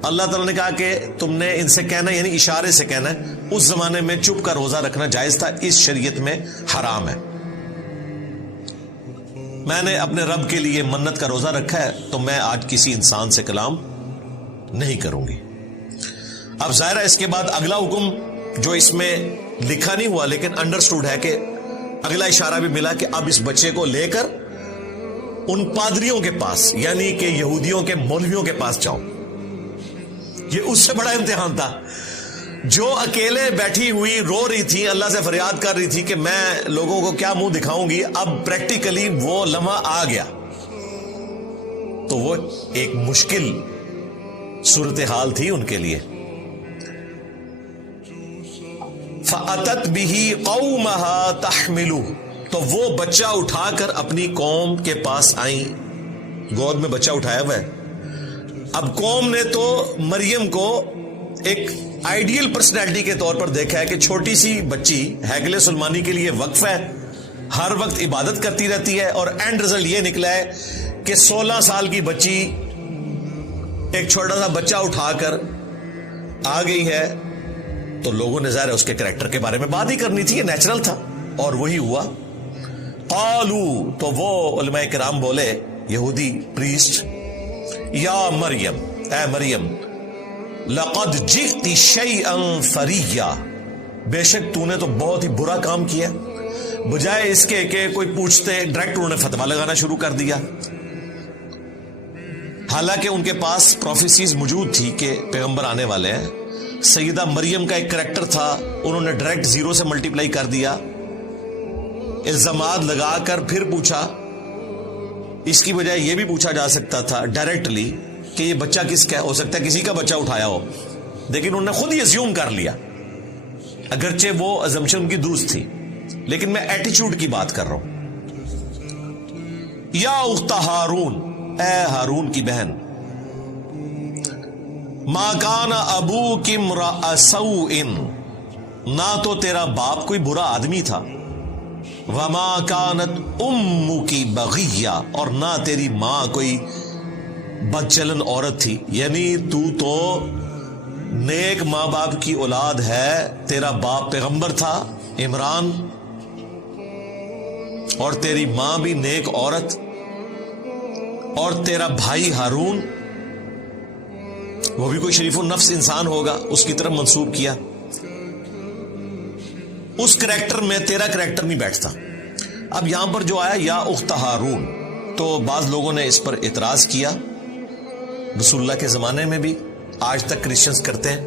اللہ تعالیٰ نے کہا کہ تم نے ان سے کہنا، یعنی اشارے سے کہنا ہے. اس زمانے میں چپ کا روزہ رکھنا جائز تھا، اس شریعت میں حرام ہے. میں نے اپنے رب کے لیے منت کا روزہ رکھا ہے تو میں آج کسی انسان سے کلام نہیں کروں گی. اب ظاہر ہے اس کے بعد اگلا حکم جو اس میں لکھا نہیں ہوا لیکن انڈرسٹوڈ ہے کہ اگلا اشارہ بھی ملا کہ اب اس بچے کو لے کر ان پادریوں کے پاس، یعنی کہ یہودیوں کے مولویوں کے پاس جاؤ. یہ اس سے بڑا امتحان تھا. جو اکیلے بیٹھی ہوئی رو رہی تھی، اللہ سے فریاد کر رہی تھی کہ میں لوگوں کو کیا منہ دکھاؤں گی، اب پریکٹیکلی وہ لمحہ آ گیا. تو وہ ایک مشکل صورتحال تھی ان کے لیے. فَأَتَتْ بِهِ قَوْمَهَا تَحْمِلُهُ، تو وہ بچہ اٹھا کر اپنی قوم کے پاس آئیں. گود میں بچہ اٹھایا ہوا ہے. اب قوم نے تو مریم کو ایک آئیڈیل پرسنالٹی کے طور پر دیکھا ہے کہ چھوٹی سی بچی ہیکل سلمانی کے لیے وقف ہے، ہر وقت عبادت کرتی رہتی ہے، اور اینڈ رزلٹ یہ نکلا ہے کہ 16 سال کی بچی ایک چھوٹا سا بچہ اٹھا کر آ گئی ہے. تو لوگوں نے ظاہر اس کے کریکٹر کے بارے میں بات ہی کرنی تھی، یہ نیچرل تھا، اور وہی ہوا. قالو، تو وہ علماء کرام بولے، یہودی پریسٹ، یا مریم، اے مریم، لقد جئت شیئا فریا، بے شک تو نے تو بہت ہی برا کام کیا. بجائے اس کے کہ کوئی پوچھتے ڈائریکٹ انہوں نے فتوا لگانا شروع کر دیا. حالانکہ ان کے پاس پروفیسیز موجود تھی کہ پیغمبر آنے والے ہیں. سیدہ مریم کا ایک کریکٹر تھا, انہوں نے ڈائریکٹ 0 سے ملٹیپلائی کر دیا, الزامات لگا کر پھر پوچھا. اس کی بجائے یہ بھی پوچھا جا سکتا تھا ڈائریکٹلی کہ یہ بچہ کس کا ہو سکتا ہے, کسی کا بچہ اٹھایا ہو, لیکن انہوں نے خود ہی اسیوم کر لیا, اگرچہ وہ اسمپشن ان کی درست تھی. لیکن میں ایٹیچیوڈ کی بات کر رہا ہوں. یا اخت ہارون, اے ہارون کی بہن, ما کان ابوک امرأ سوء, نہ تو تیرا باپ کوئی برا آدمی تھا, وما کانت امک بغیہ, اور نہ تیری ماں کوئی بدچلن عورت تھی. یعنی تو نیک ماں باپ کی اولاد ہے, تیرا باپ پیغمبر تھا عمران, اور تیری ماں بھی نیک عورت, اور تیرا بھائی ہارون وہ بھی کوئی شریف النفس انسان ہوگا, اس کی طرف منسوب کیا. اس کریکٹر میں تیرا کریکٹر نہیں بیٹھتا. اب یہاں پر جو آیا یا اخت ہارون, تو بعض لوگوں نے اس پر اعتراض کیا. رسول اللہ کے زمانے میں بھی, آج تک کرسچنز کرتے ہیں.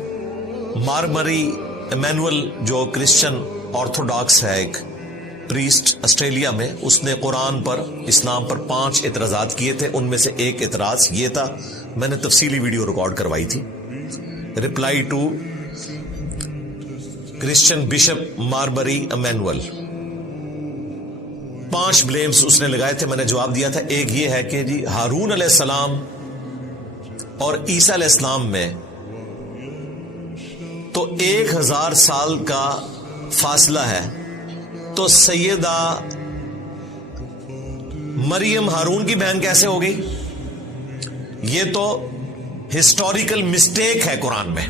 مارمری ایمینول جو کرسچن آرتھوڈاکس ہے, ایک پریسٹ آسٹریلیا میں, اس نے قرآن پر, اسلام پر 5 اعتراضات کیے تھے. ان میں سے ایک اعتراض یہ تھا, میں نے تفصیلی ویڈیو ریکارڈ کروائی تھی, ریپلائی ٹو کرسچن بشپ ماربری ایمینول. 5 بلیمز اس نے لگائے تھے, میں نے جواب دیا تھا. ایک یہ ہے کہ جی ہارون علیہ السلام اور عیسیٰ علیہ السلام میں تو 1000 سال کا فاصلہ ہے, تو سیدہ مریم ہارون کی بہن کیسے ہو گئی؟ یہ تو ہسٹوریکل مسٹیک ہے قرآن میں.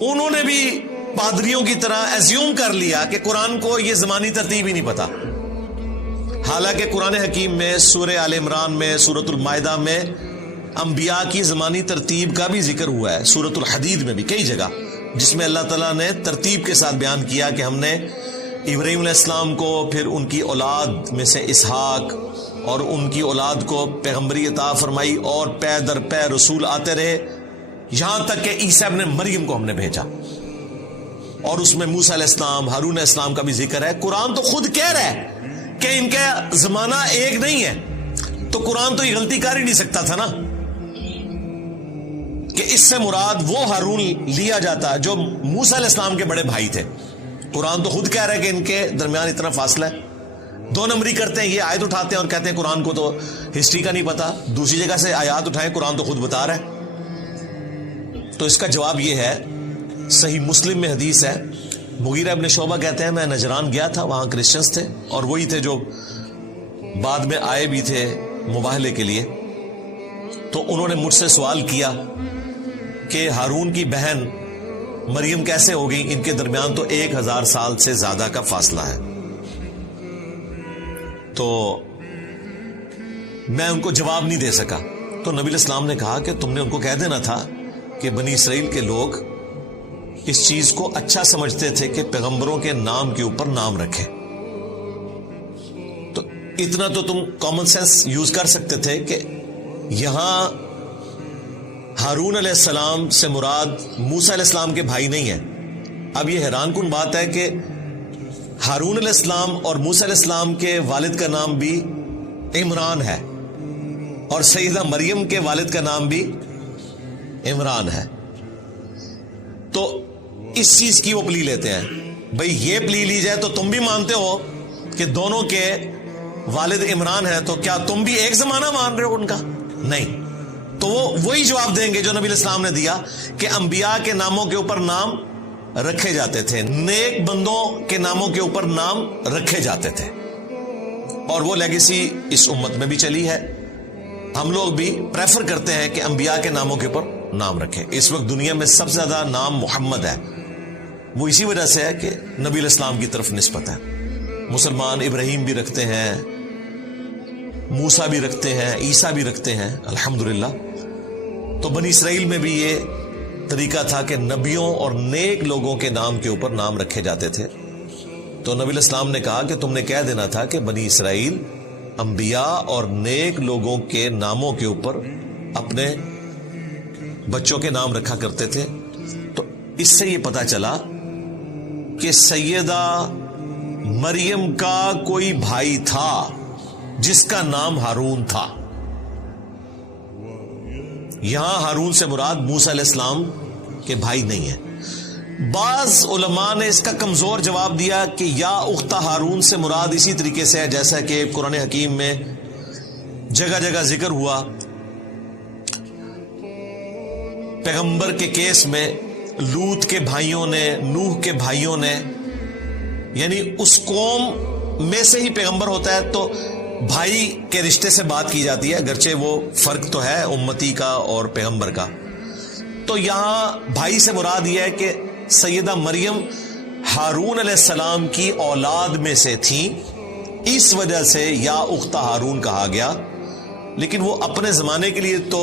انہوں نے بھی پادریوں کی طرح ایزیوم کر لیا کہ قرآن کو یہ زمانی ترتیب ہی نہیں پتا. حالانکہ قرآن حکیم میں سورہ آل عمران میں, سورۃ المائدہ میں انبیاء کی زمانی ترتیب کا بھی ذکر ہوا ہے. سورۃ الحدید میں بھی کئی جگہ, جس میں اللہ تعالیٰ نے ترتیب کے ساتھ بیان کیا کہ ہم نے ابراہیم علیہ السلام کو, پھر ان کی اولاد میں سے اسحاق, اور ان کی اولاد کو پیغمبری عطا فرمائی, اور پے در پے رسول آتے رہے, یہاں تک کہ عیسیٰ ابن مریم کو ہم نے بھیجا. اور اس میں موسیٰ علیہ السلام, ہارون علیہ السلام کا بھی ذکر ہے. قرآن تو خود کہہ رہا ہے کہ ان کا زمانہ ایک نہیں ہے, تو قرآن تو یہ غلطی کر ہی نہیں سکتا تھا نا کہ اس سے مراد وہ ہارون لیا جاتا جو موسیٰ علیہ السلام کے بڑے بھائی تھے. قرآن تو خود کہہ رہا ہے کہ ان کے درمیان اتنا فاصلہ ہے. 2 نمبری کرتے ہیں, یہ آیت اٹھاتے ہیں اور کہتے ہیں قرآن کو تو ہسٹری کا نہیں پتا, دوسری جگہ سے آیات اٹھائیں, قرآن تو خود بتا رہا ہے. تو اس کا جواب یہ ہے, صحیح مسلم میں حدیث ہے, مغیرہ ابن شعبہ کہتے ہیں میں نجران گیا تھا, وہاں کرسچنز تھے, اور وہی تھے جو بعد میں آئے بھی تھے مباہلے کے لیے. تو انہوں نے مجھ سے سوال کیا کہ ہارون کی بہن مریم کیسے ہو گئی, ان کے درمیان تو 1000 سال سے زیادہ کا فاصلہ ہے. تو میں ان کو جواب نہیں دے سکا. تو نبی علیہ السلام نے کہا کہ تم نے ان کو کہہ دینا تھا کہ بنی اسرائیل کے لوگ اس چیز کو اچھا سمجھتے تھے کہ پیغمبروں کے نام کے اوپر نام رکھیں. تو اتنا تو تم کامن سینس یوز کر سکتے تھے کہ یہاں ہارون علیہ السلام سے مراد موسیٰ علیہ السلام کے بھائی نہیں ہیں. اب یہ حیران کن بات ہے کہ ہارون علیہ السلام اور موسیٰ علیہ السلام کے والد کا نام بھی عمران ہے, اور سیدہ مریم کے والد کا نام بھی عمران ہے. تو اس چیز کی وہ پلی لیتے ہیں, بھئی یہ پلی لی جائے تو تم بھی مانتے ہو کہ دونوں کے والد عمران ہیں, تو کیا تم بھی ایک زمانہ مان رہے ہو ان کا؟ نہیں. تو وہ وہی جواب دیں گے جو نبی علیہ السلام نے دیا کہ انبیاء کے ناموں کے اوپر نام رکھے جاتے تھے, نیک بندوں کے ناموں کے اوپر نام رکھے جاتے تھے, اور وہ لیگیسی اس امت میں بھی چلی ہے. ہم لوگ بھی پریفر کرتے ہیں کہ انبیاء کے ناموں کے اوپر نام رکھیں. اس وقت دنیا میں سب سے زیادہ نام محمد ہے, وہ اسی وجہ سے ہے کہ نبی علیہ السلام کی طرف نسبت ہے. مسلمان ابراہیم بھی رکھتے ہیں, موسیٰ بھی رکھتے ہیں, عیسیٰ بھی رکھتے ہیں الحمدللہ. تو بنی اسرائیل میں بھی یہ طریقہ تھا کہ نبیوں اور نیک لوگوں کے نام کے اوپر نام رکھے جاتے تھے. تو نبی الاسلام نے کہا کہ تم نے کہہ دینا تھا کہ بنی اسرائیل انبیاء اور نیک لوگوں کے ناموں کے اوپر اپنے بچوں کے نام رکھا کرتے تھے. تو اس سے یہ پتا چلا کہ سیدہ مریم کا کوئی بھائی تھا جس کا نام ہارون تھا. یہاں ہارون سے مراد موسیٰ علیہ السلام کے بھائی نہیں ہے. بعض علماء نے اس کا کمزور جواب دیا کہ یا اخت ہارون سے مراد اسی طریقے سے ہے جیسا کہ قرآن حکیم میں جگہ جگہ ذکر ہوا. پیغمبر کے کیس میں لوط کے بھائیوں نے، نوح کے بھائیوں نے، یعنی اس قوم میں سے ہی پیغمبر ہوتا ہے تو بھائی کے رشتے سے بات کی جاتی ہے، اگرچہ وہ فرق تو ہے امتی کا اور پیغمبر کا. تو یہاں بھائی سے مراد یہ ہے کہ سیدہ مریم ہارون علیہ السلام کی اولاد میں سے تھیں، اس وجہ سے یا اخت ہارون کہا گیا. لیکن وہ اپنے زمانے کے لیے تو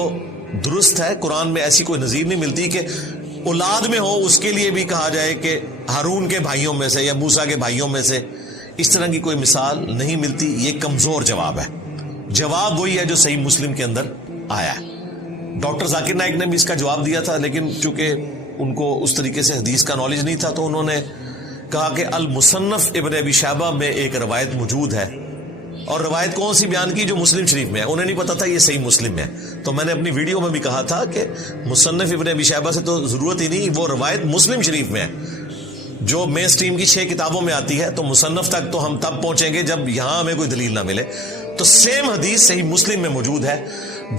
درست ہے، قرآن میں ایسی کوئی نظیر نہیں ملتی کہ اولاد میں ہو اس کے لیے بھی کہا جائے کہ ہارون کے بھائیوں میں سے یا موسیٰ کے بھائیوں میں سے. اس طرح کی کوئی مثال نہیں ملتی. یہ کمزور جواب ہے. جواب وہی ہے جو صحیح مسلم کے اندر آیا ہے. ڈاکٹر ذاکر نائک نے بھی اس کا جواب دیا تھا، لیکن چونکہ ان کو اس طریقے سے حدیث کا نالج نہیں تھا تو انہوں نے کہا کہ المصنف ابن ابی شیبہ میں ایک روایت موجود ہے. اور روایت کون سی بیان کی؟ جو مسلم شریف میں ہے. انہیں نہیں پتا تھا یہ صحیح مسلم ہے. تو میں نے اپنی ویڈیو میں بھی کہا تھا کہ مصنف ابن ابی شیبہ سے تو ضرورت ہی نہیں، وہ روایت مسلم شریف میں ہے جو مین سٹریم کی 6 کتابوں میں آتی ہے. تو مصنف تک تو ہم تب پہنچیں گے جب یہاں ہمیں کوئی دلیل نہ ملے. تو سیم حدیث صحیح مسلم میں موجود ہے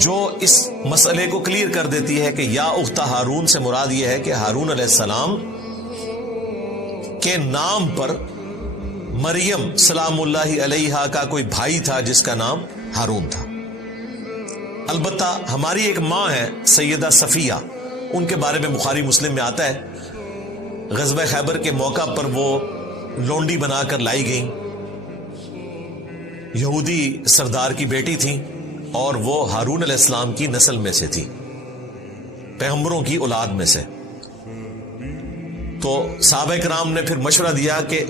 جو اس مسئلے کو کلیئر کر دیتی ہے کہ یا اخت ہارون سے مراد یہ ہے کہ ہارون علیہ السلام کے نام پر مریم سلام اللہ علیہا کا کوئی بھائی تھا جس کا نام ہارون تھا. البتہ ہماری ایک ماں ہے سیدہ صفیہ، ان کے بارے میں بخاری مسلم میں آتا ہے غزوہ خیبر کے موقع پر وہ لونڈی بنا کر لائی گئیں. یہودی سردار کی بیٹی تھی اور وہ ہارون علیہ السلام کی نسل میں سے تھی، پیغمبروں کی اولاد میں سے. تو صحابہ کرام نے پھر مشورہ دیا کہ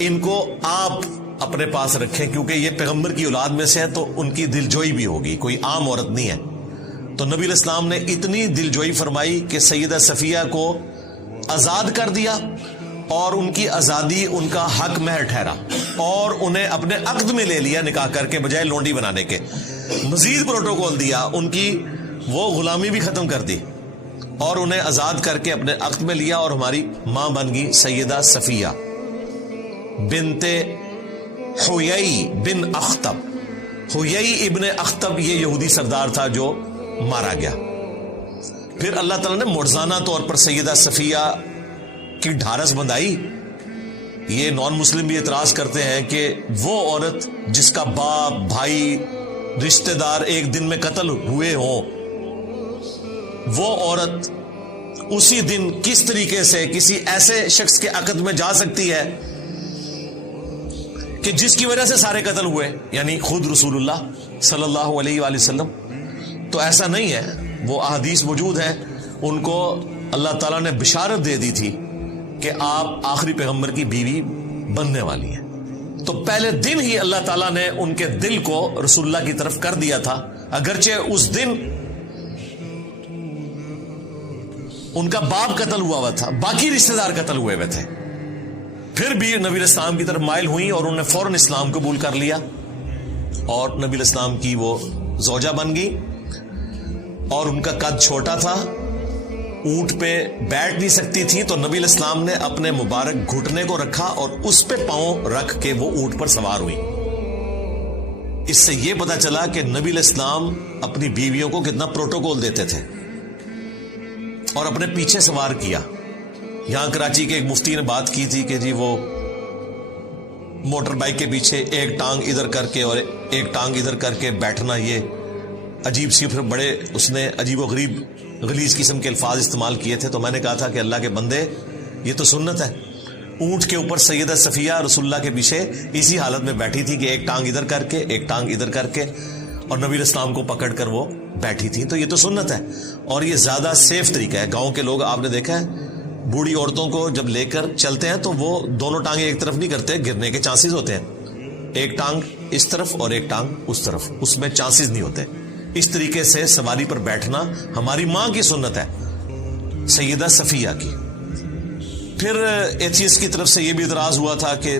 ان کو آپ اپنے پاس رکھیں کیونکہ یہ پیغمبر کی اولاد میں سے ہے تو ان کی دلجوئی بھی ہوگی، کوئی عام عورت نہیں ہے. تو نبی علیہ السلام نے اتنی دلجوئی فرمائی کہ سیدہ صفیہ کو آزاد کر دیا اور ان کی آزادی ان کا حق مہر ٹھہرا اور انہیں اپنے عقد میں لے لیا نکاح کر کے بجائے لونڈی بنانے کے. مزید پروٹوکول دیا، ان کی وہ غلامی بھی ختم کر دی اور انہیں آزاد کر کے اپنے عقد میں لیا اور ہماری ماں بن گئی سیدہ صفیہ بنت حیی بن اخطب. حیی ابن اخطب یہ یہودی سردار تھا جو مارا گیا. پھر اللہ تعالیٰ نے معجزانہ طور پر سیدہ صفیہ کی ڈھارس بندھائی. یہ نان مسلم بھی اعتراض کرتے ہیں کہ وہ عورت جس کا باپ، بھائی، رشتہ دار ایک دن میں قتل ہوئے ہوں، وہ عورت اسی دن کس طریقے سے کسی ایسے شخص کے عقد میں جا سکتی ہے کہ جس کی وجہ سے سارے قتل ہوئے، یعنی خود رسول اللہ صلی اللہ علیہ وآلہ وسلم. تو ایسا نہیں ہے، وہ احادیث موجود ہیں. ان کو اللہ تعالیٰ نے بشارت دے دی تھی کہ آپ آخری پیغمبر کی بیوی بننے والی ہیں. تو پہلے دن ہی اللہ تعالیٰ نے ان کے دل کو رسول اللہ کی طرف کر دیا تھا، اگرچہ اس دن ان کا باپ قتل ہوا تھا، باقی رشتہ دار قتل ہوئے تھے. پھر بھی نبی علیہ السلام کی طرف مائل ہوئی اور انہوں نے فوراً اسلام قبول کر لیا اور نبی علیہ السلام کی وہ زوجہ بن گئی. اور ان کا قد چھوٹا تھا، اونٹ پہ بیٹھ نہیں سکتی تھی، تو نبی علیہ السلام نے اپنے مبارک گھٹنے کو رکھا اور اس پہ پاؤں رکھ کے وہ اونٹ پر سوار ہوئی. اس سے یہ پتا چلا کہ نبی علیہ السلام اپنی بیویوں کو کتنا پروٹوکول دیتے تھے اور اپنے پیچھے سوار کیا. یہاں کراچی کے ایک مفتی نے بات کی تھی کہ جی وہ موٹر بائک کے پیچھے ایک ٹانگ ادھر کر کے اور ایک ٹانگ ادھر کر کے بیٹھنا یہ عجیب سی، پھر بڑے اس نے عجیب و غریب غلیظ قسم کے الفاظ استعمال کیے تھے. تو میں نے کہا تھا کہ اللہ کے بندے یہ تو سنت ہے. اونٹ کے اوپر سیدہ صفیہ رسول اللہ کے پیچھے اسی حالت میں بیٹھی تھی کہ ایک ٹانگ ادھر کر کے ایک ٹانگ ادھر کر کے، اور نبی علیہ السلام کو پکڑ کر وہ بیٹھی تھی. تو یہ تو سنت ہے اور یہ زیادہ سیف طریقہ ہے. گاؤں کے لوگ آپ نے دیکھا ہے بوڑھی عورتوں کو جب لے کر چلتے ہیں تو وہ دونوں ٹانگیں ایک طرف نہیں کرتے, گرنے کے چانسز ہوتے ہیں. ایک ٹانگ اس طرف اور ایک ٹانگ اس طرف, اس میں چانسز نہیں ہوتے. اس طریقے سے سواری پر بیٹھنا ہماری ماں کی سنت ہے, سیدہ صفیہ کی. پھر ایتھیسٹ کی طرف سے یہ بھی اعتراض ہوا تھا کہ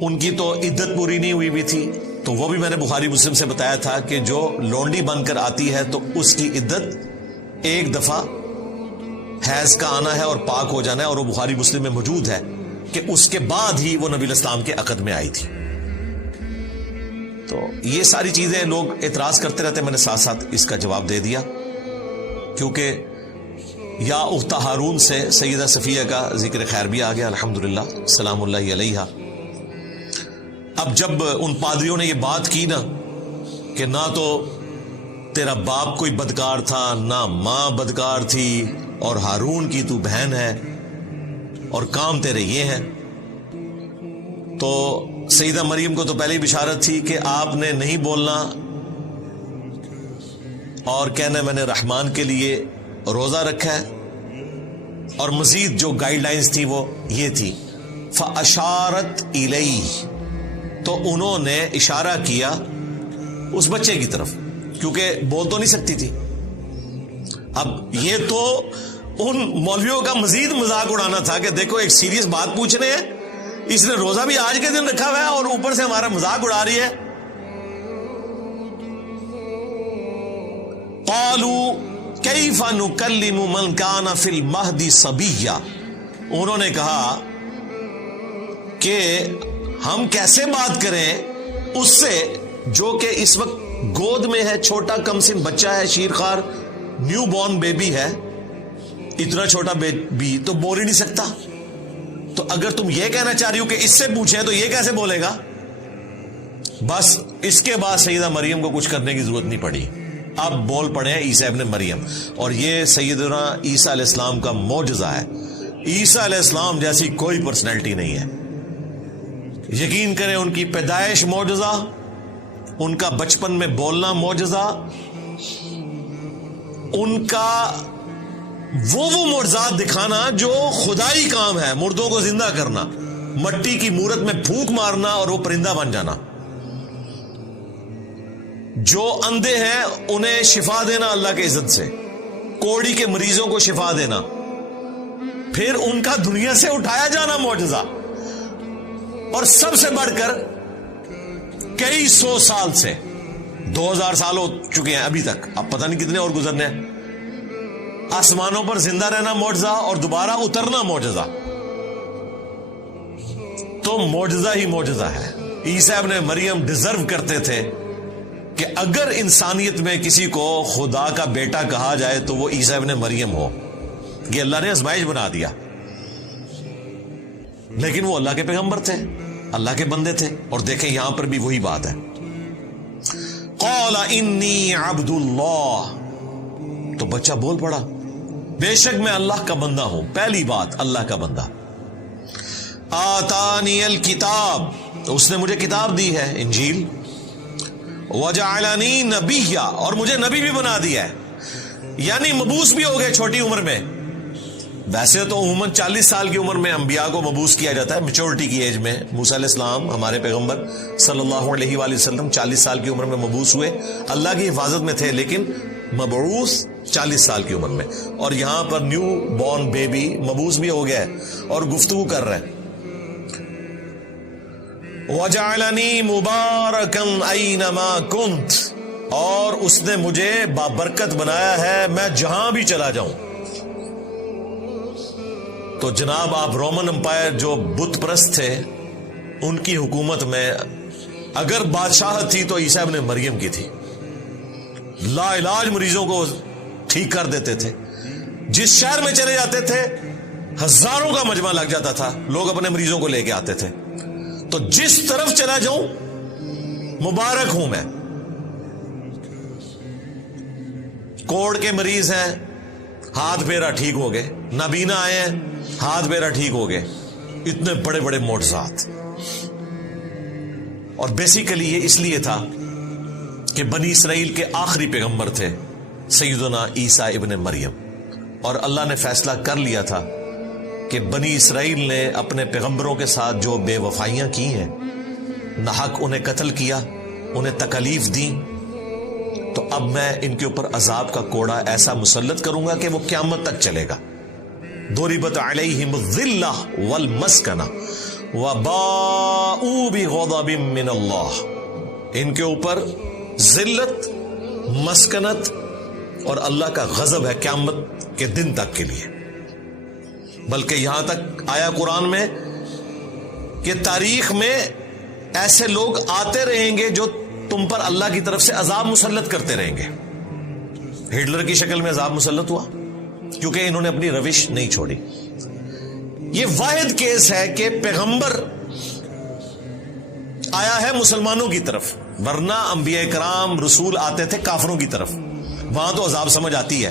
ان کی تو عدت پوری نہیں ہوئی تھی, تو وہ بھی میں نے بخاری مسلم سے بتایا تھا کہ جو لونڈی بن کر آتی ہے تو اس کی عدت ایک دفعہ حیض کا آنا ہے اور پاک ہو جانا ہے, اور وہ بخاری مسلم میں موجود ہے کہ اس کے بعد ہی وہ نبی علیہ السلام کے عقد میں آئی تھی. تو یہ ساری چیزیں لوگ اعتراض کرتے رہتے, میں نے ساتھ ساتھ اس کا جواب دے دیا, کیونکہ یا اخت ہارون سے سیدہ صفیہ کا ذکر خیر بھی آ گیا الحمدللہ سلام اللہ علیہا. اب جب ان پادریوں نے یہ بات کی نا کہ نہ تو تیرا باپ کوئی بدکار تھا نہ ماں بدکار تھی اور ہارون کی تو بہن ہے اور کام تیرے یہ ہیں, تو سیدہ مریم کو تو پہلے ہی بشارت تھی کہ آپ نے نہیں بولنا اور کہنا میں نے رحمان کے لیے روزہ رکھا ہے, اور مزید جو گائیڈ لائنز تھی وہ یہ تھی فاشارت الیہ, تو انہوں نے اشارہ کیا اس بچے کی طرف, کیونکہ بول تو نہیں سکتی تھی. اب یہ تو ان مولویوں کا مزید مذاق اڑانا تھا کہ دیکھو ایک سیریس بات پوچھ رہے ہیں, اس نے روزہ بھی آج کے دن رکھا ہوا ہے اور اوپر سے ہمارا مذاق اڑا رہی ہے. قالوا کیف نکلم من کان فی المہد صبیا, انہوں نے کہا کہ ہم کیسے بات کریں اس سے جو کہ اس وقت گود میں ہے, چھوٹا کم سن بچہ ہے, شیرخوار نیو بورن بیبی ہے, اتنا چھوٹا بیبی تو بول ہی نہیں سکتا. تو اگر تم یہ کہنا چاہ رہی ہو کہ اس سے پوچھیں تو یہ کیسے بولے گا. بس اس کے بعد سیدہ مریم کو کچھ کرنے کی ضرورت نہیں پڑی, اب بول پڑے ہیں عیسیٰ ابن مریم. اور یہ سیدنا عیسیٰ علیہ السلام کا معجزہ ہے. عیسیٰ علیہ السلام جیسی کوئی پرسنالٹی نہیں ہے. یقین کریں ان کی پیدائش معجزہ, ان کا بچپن میں بولنا معجزہ, ان کا وہ معجزات دکھانا جو خدائی کام ہے, مردوں کو زندہ کرنا, مٹی کی مورت میں پھونک مارنا اور وہ پرندہ بن جانا, جو اندھے ہیں انہیں شفا دینا اللہ کے عزت سے, کوڑی کے مریضوں کو شفا دینا, پھر ان کا دنیا سے اٹھایا جانا معجزہ, اور سب سے بڑھ کر کئی سو سال سے 2000 سال ہو چکے ہیں ابھی تک, اب پتہ نہیں کتنے اور گزرنے ہیں, آسمانوں پر زندہ رہنا معجزہ اور دوبارہ اترنا معجزہ. تو معجزہ ہی معجزہ ہے. عیسیٰ ابن مریم ڈیزرو کرتے تھے کہ اگر انسانیت میں کسی کو خدا کا بیٹا کہا جائے تو وہ عیسیٰ ابن مریم ہو. یہ اللہ نے آزمائش بنا دیا, لیکن وہ اللہ کے پیغمبر تھے, اللہ کے بندے تھے. اور دیکھیں یہاں پر بھی وہی بات ہے, قال انی عبد اللہ, تو بچہ بول پڑا بے شک میں اللہ کا بندہ ہوں. پہلی بات اللہ کا بندہ. آتانی الکتاب, اس نے مجھے کتاب دی ہے انجیل. وجعلنی نبیا, اور مجھے نبی بھی بنا دیا ہے, یعنی مبعوث بھی ہو گئے چھوٹی عمر میں. ویسے تو عموماً 40 سال کی عمر میں انبیاء کو مبعوث کیا جاتا ہے, میچورٹی کی ایج میں. موسیٰ علیہ السلام ہمارے پیغمبر صلی اللہ علیہ وآلہ وسلم 40 سال کی عمر میں مبعوث ہوئے, اللہ کی حفاظت میں تھے, لیکن مبعوث 40 سال کی عمر میں. اور یہاں پر نیو بورن بیبی مبعوث بھی ہو گیا ہے اور گفتگو کر رہے ہیں. وَجَعَلَنِي مُبَارَكًا أَيْنَمَا كُنْتُ, اور اس نے مجھے بابرکت بنایا ہے میں جہاں بھی چلا جاؤں. تو جناب آپ رومن امپائر جو بت پرست تھے ان کی حکومت میں اگر بادشاہت تھی تو عیسیٰ ابن مریم کی تھی. لا علاج مریضوں کو ٹھیک کر دیتے تھے. جس شہر میں چلے جاتے تھے ہزاروں کا مجمع لگ جاتا تھا, لوگ اپنے مریضوں کو لے کے آتے تھے. تو جس طرف چلا جاؤں مبارک ہوں میں. کوڑ کے مریض ہیں ہاتھ پیرا ٹھیک ہو گئے, نابینا آئے ہیں ہاتھ پیرا ٹھیک ہو گئے. اتنے بڑے بڑے معجزات. اور بیسیکلی یہ اس لیے تھا کہ بنی اسرائیل کے آخری پیغمبر تھے سیدنا عیسیٰ ابن مریم، اور اللہ نے فیصلہ کر لیا تھا کہ بنی اسرائیل نے اپنے پیغمبروں کے ساتھ جو بے وفائیاں کی ہیں، ناحق انہیں قتل کیا، انہیں تکالیف دی، تو اب میں ان کے اوپر عذاب کا کوڑا ایسا مسلط کروں گا کہ وہ قیامت تک چلے گا۔ ضربت علیہم الذلہ والمسکنہ وباؤوا بغضب من اللہ، ان کے اوپر ذلت، مسکنت اور اللہ کا غضب ہے قیامت کے دن تک کے لیے۔ بلکہ یہاں تک آیا قرآن میں کہ تاریخ میں ایسے لوگ آتے رہیں گے جو تم پر اللہ کی طرف سے عذاب مسلط کرتے رہیں گے۔ ہٹلر کی شکل میں عذاب مسلط ہوا کیونکہ انہوں نے اپنی روش نہیں چھوڑی۔ یہ واحد کیس ہے کہ پیغمبر آیا ہے مسلمانوں کی طرف، ورنہ انبیاء کرام رسول آتے تھے کافروں کی طرف۔ وہاں تو عذاب سمجھ آتی ہے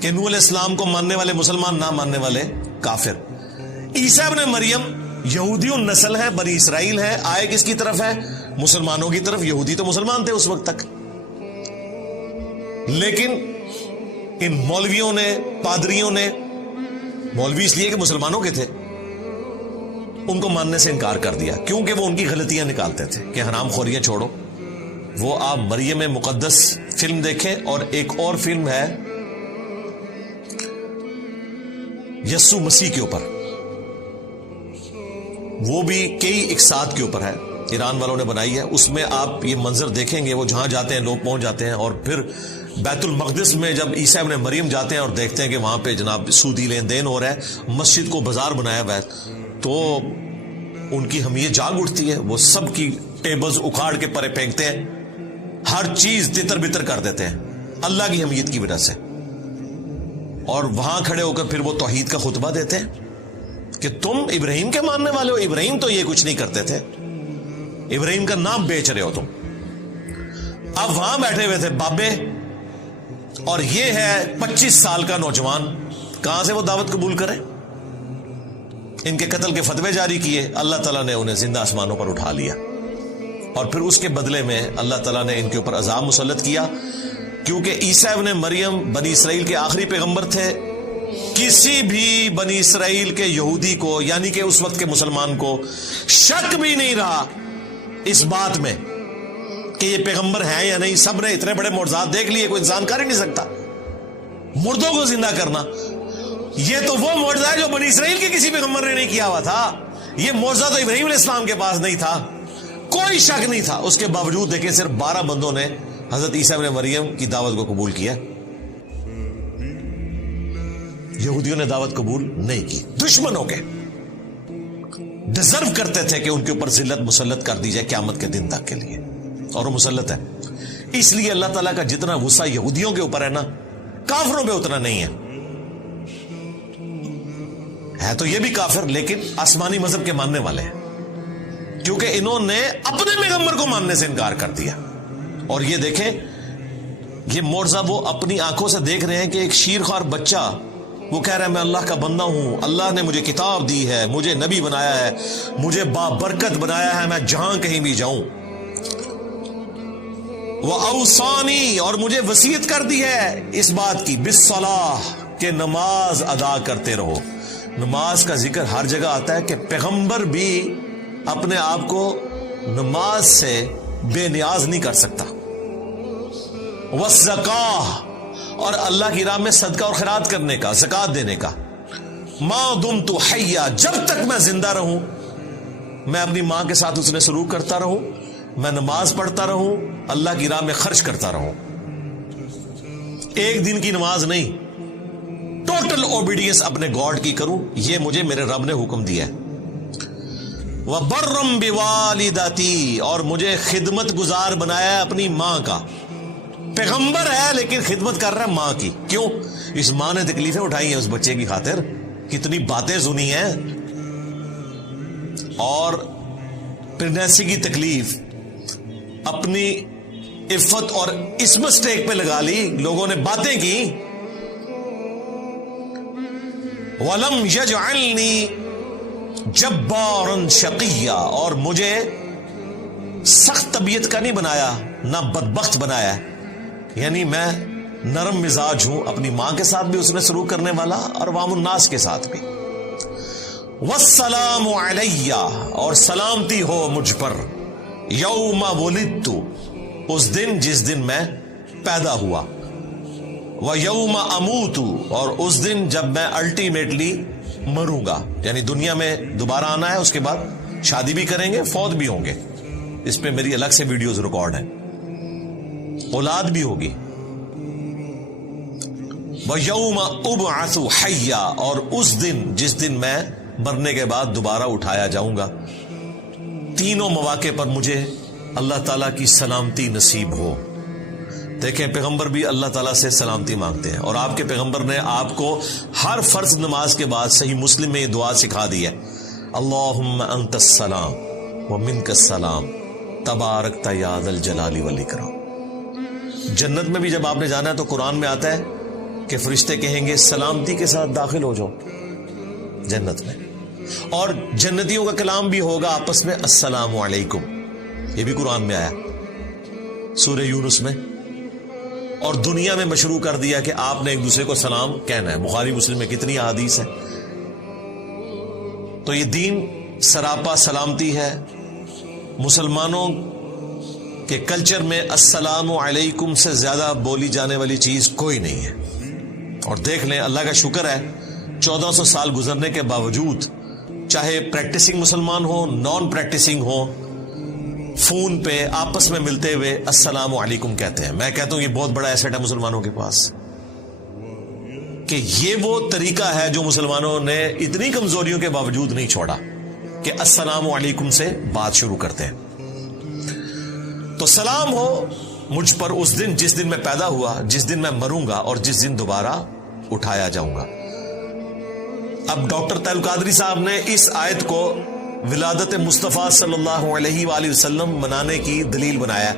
کہ نوح علیہ السلام کو ماننے والے مسلمان، نہ ماننے والے کافر۔ عیسیٰ ابن مریم یہودی نسل ہے، بنی اسرائیل ہے، آئے کس کی طرف ہے؟ مسلمانوں کی طرف۔ یہودی تو مسلمان تھے اس وقت تک، لیکن ان مولویوں نے، پادریوں نے، مولوی اس لیے کہ مسلمانوں کے تھے، ان کو ماننے سے انکار کر دیا، کیونکہ وہ ان کی غلطیاں نکالتے تھے کہ حرام خوریاں چھوڑو۔ وہ آپ مریم مقدس فلم دیکھیں، اور ایک اور فلم ہے یسوع مسیح کے اوپر، وہ بھی کئی اقساط کے اوپر ہے، ایران والوں نے بنائی ہے۔ اس میں آپ یہ منظر دیکھیں گے، وہ جہاں جاتے ہیں لوگ پہنچ جاتے ہیں، اور پھر بیت المقدس میں جب عیسیٰ ابن مریم جاتے ہیں اور دیکھتے ہیں کہ وہاں پہ جناب سودی لین دین ہو رہا ہے، مسجد کو بازار بنایا ہوا ہے، تو ان کی حمیت جاگ اٹھتی ہے۔ وہ سب کی ٹیبلز اکھاڑ کے پرے پھینکتے ہیں، ہر چیز تتر بتر کر دیتے ہیں اللہ کی حمیت کی وجہ سے، اور وہاں کھڑے ہو کر پھر وہ توحید کا خطبہ دیتے ہیں کہ تم ابراہیم کے ماننے والے ہو، ابراہیم تو یہ کچھ نہیں کرتے تھے، ابراہیم کا نام بیچ رہے ہو تم۔ اب وہاں بیٹھے ہوئے تھے بابے، اور یہ ہے 25 سال کا نوجوان، کہاں سے وہ دعوت قبول کرے؟ ان کے قتل کے فتوے جاری کیے، اللہ تعالیٰ نے انہیں زندہ آسمانوں پر اٹھا لیا، اور پھر اس کے بدلے میں اللہ تعالیٰ نے ان کے اوپر عذاب مسلط کیا، کیونکہ عیسیٰ ابن مریم بنی اسرائیل کے آخری پیغمبر تھے۔ کسی بھی بنی اسرائیل کے یہودی کو، یعنی کہ اس وقت کے مسلمان کو، شک بھی نہیں رہا اس بات میں کہ یہ پیغمبر ہیں یا نہیں۔ سب نے اتنے بڑے معجزات دیکھ لیے، کوئی انسان کر ہی نہیں سکتا مردوں کو زندہ کرنا۔ یہ تو وہ معجزہ ہے جو بنی اسرائیل کے کسی پیغمبر نے نہیں کیا ہوا تھا، یہ معجزہ تو ابراہیم علیہ السلام کے پاس نہیں تھا، کوئی شک نہیں تھا۔ اس کے باوجود دیکھیں صرف 12 بندوں نے حضرت عیسیٰ ابن مریم کی دعوت کو قبول کیا، یہودیوں نے دعوت قبول نہیں کی۔ دشمنوں کے ڈیزرو کرتے تھے کہ ان کے اوپر ذلت مسلط کر دی جائے قیامت کے دن تک کے لیے، اور وہ مسلط ہے۔ اس لیے اللہ تعالیٰ کا جتنا غصہ یہودیوں کے اوپر ہے نا، کافروں پہ اتنا نہیں ہے تو یہ بھی کافر، لیکن آسمانی مذہب کے ماننے والے ہیں، کیونکہ انہوں نے اپنے پیغمبر کو ماننے سے انکار کر دیا۔ اور یہ دیکھیں، یہ معجزہ وہ اپنی آنکھوں سے دیکھ رہے ہیں کہ ایک شیرخوار بچہ وہ کہہ رہا ہے میں اللہ کا بندہ ہوں، اللہ نے مجھے کتاب دی ہے، مجھے نبی بنایا ہے، مجھے بابرکت بنایا ہے، میں جہاں کہیں بھی جاؤں، وَأَوْصَانِي، اور مجھے وصیت کر دی ہے اس بات کی، بِالصَّلَاةِ، کہ نماز ادا کرتے رہو۔ نماز کا ذکر ہر جگہ آتا ہے کہ پیغمبر بھی اپنے آپ کو نماز سے بے نیاز نہیں کر سکتا۔ وَالزَّكَاةِ، اور اللہ کی راہ میں صدقہ اور خیرات کرنے کا، زکوٰۃ دینے کا۔ مَا دُمْتُ حَيًّا، جب تک میں زندہ رہوں، میں اپنی ماں کے ساتھ اس نے سلوک کرتا رہوں، میں نماز پڑھتا رہوں، اللہ کی راہ میں خرچ کرتا رہوں۔ ایک دن کی نماز نہیں، ٹوٹل اوبیڈینس اپنے گاڈ کی کروں، یہ مجھے میرے رب نے حکم دیا ہے۔ وَبَرًّا بِوَالِدَتِي، اور مجھے خدمت گزار بنایا ہے اپنی ماں کا۔ پیغمبر ہے لیکن خدمت کر رہا ہے ماں کی، کیوں؟ اس ماں نے تکلیفیں اٹھائی ہیں اس بچے کی خاطر، کتنی باتیں سنی ہیں، اور پریگنینسی کی تکلیف اپنی عفت اور عصمت سٹیک پہ لگا لی، لوگوں نے باتیں کی۔ وَلَمْ يَجْعَلْنِي جَبَّارًا شَقِيًّا، اور مجھے سخت طبیعت کا نہیں بنایا، نہ بدبخت بنایا ہے. یعنی میں نرم مزاج ہوں، اپنی ماں کے ساتھ بھی اس نے سلوک کرنے والا اور عوام الناس کے ساتھ بھی. والسلام علیہ، اور سلامتی ہو مجھ پر، یوم ولدت، اس دن جس دن میں پیدا ہوا، ویوم اموت، اور اس دن جب میں الٹیمیٹلی مروں گا. یعنی دنیا میں دوبارہ آنا ہے، اس کے بعد شادی بھی کریں گے، فوت بھی ہوں گے. اس پہ میری الگ سے ویڈیوز ریکارڈ ہیں، اولاد بھی ہوگی. وَيَوْمَ أُبْعَثُ حَيًّا، اور اس دن جس دن میں مرنے کے بعد دوبارہ اٹھایا جاؤں گا. تینوں مواقع پر مجھے اللہ تعالیٰ کی سلامتی نصیب ہو. دیکھیں پیغمبر بھی اللہ تعالیٰ سے سلامتی مانگتے ہیں، اور آپ کے پیغمبر نے آپ کو ہر فرض نماز کے بعد صحیح مسلم میں یہ دعا سکھا دی ہے، اللہم انت السلام ومنک السلام تبارکت یا ذا الجلال والاکرام. جنت میں بھی جب آپ نے جانا ہے تو قرآن میں آتا ہے کہ فرشتے کہیں گے سلامتی کے ساتھ داخل ہو جاؤ جنت میں. اور جنتیوں کا کلام بھی ہوگا آپس میں، السلام علیکم، یہ بھی قرآن میں آیا سورہ یونس میں. اور دنیا میں مشروع کر دیا کہ آپ نے ایک دوسرے کو سلام کہنا ہے. بخاری مسلم میں کتنی احادیث ہے. تو یہ دین سراپا سلامتی ہے. مسلمانوں کے کلچر میں السلام علیکم سے زیادہ بولی جانے والی چیز کوئی نہیں ہے. اور دیکھ لیں اللہ کا شکر ہے 1400 سال گزرنے کے باوجود چاہے پریکٹسنگ مسلمان ہو نان پریکٹسنگ ہو، فون پہ آپس میں ملتے ہوئے السلام علیکم کہتے ہیں. میں کہتا ہوں یہ بہت بڑا ایسٹ ہے مسلمانوں کے پاس کہ یہ وہ طریقہ ہے جو مسلمانوں نے اتنی کمزوریوں کے باوجود نہیں چھوڑا کہ السلام علیکم سے بات شروع کرتے ہیں. تو سلام ہو مجھ پر اس دن جس دن میں پیدا ہوا، جس دن میں مروں گا اور جس دن دوبارہ اٹھایا جاؤں گا. اب ڈاکٹر طاہر القادری صاحب نے اس آیت کو ولادت مصطفیٰ صلی اللہ علیہ وآلہ وسلم منانے کی دلیل بنایا.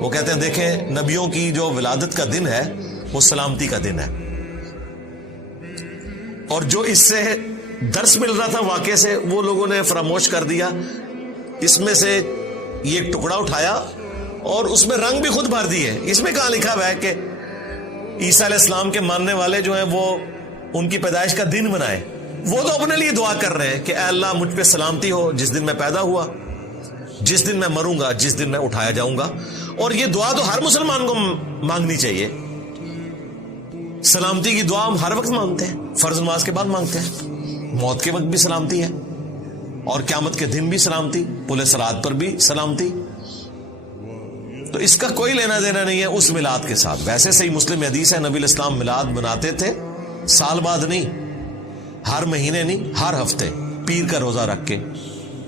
وہ کہتے ہیں دیکھیں نبیوں کی جو ولادت کا دن ہے وہ سلامتی کا دن ہے، اور جو اس سے درس مل رہا تھا واقعے سے وہ لوگوں نے فراموش کر دیا. اس میں سے یہ ایک ٹکڑا اٹھایا اور اس میں رنگ بھی خود بھر دیے. اس میں کہاں لکھا ہوا ہے کہ عیسیٰ علیہ السلام کے ماننے والے جو ہیں وہ ان کی پیدائش کا دن منائے؟ وہ تو اپنے لیے دعا کر رہے ہیں کہ اے اللہ مجھ پہ سلامتی ہو جس دن میں پیدا ہوا، جس دن میں مروں گا، جس دن میں اٹھایا جاؤں گا. اور یہ دعا تو ہر مسلمان کو مانگنی چاہیے. سلامتی کی دعا ہم ہر وقت مانگتے ہیں، فرض نماز کے بعد مانگتے ہیں، موت کے وقت بھی سلامتی ہے، اور قیامت کے دن بھی سلامتی، پل صراط پر بھی سلامتی. تو اس کا کوئی لینا دینا نہیں ہے اس میلاد کے ساتھ. ویسے صحیح مسلم حدیث ہے نبی الاسلام میلاد مناتے تھے سال بعد نہیں، ہر مہینے نہیں، ہر ہفتے پیر کا روزہ رکھ کے.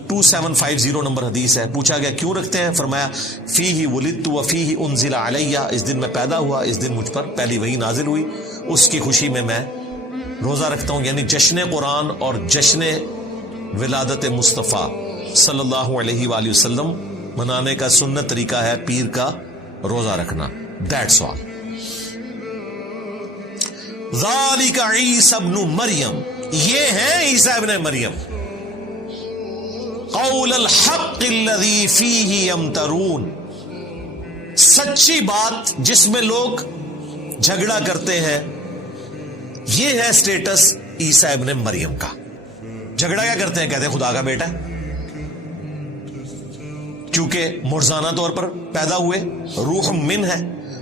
2750 نمبر حدیث ہے. پوچھا گیا کیوں رکھتے ہیں؟ فرمایا فیہ ولدت وفیہ انزل علیہ، اس دن میں پیدا ہوا، اس دن مجھ پر پہلی وحی نازل ہوئی، اس کی خوشی میں میں روزہ رکھتا ہوں. یعنی جشن قرآن اور جشن ولادت مصطفیٰ صلی اللہ علیہ وآلہ وسلم منانے کا سنت طریقہ ہے پیر کا روزہ رکھنا. That's all. ذالک عیسی ابن مریم، یہ ہے عیسیٰ ابن مریم. قول الحق الذی فیہ یمترون، سچی بات جس میں لوگ جھگڑا کرتے ہیں. یہ ہے سٹیٹس عیسیٰ ابن مریم کا. جھگڑا کیا کرتے ہیں؟ کہتے ہیں خدا کا بیٹا ہے، کیونکہ مرزانہ طور پر پیدا ہوئے، روح من ہے.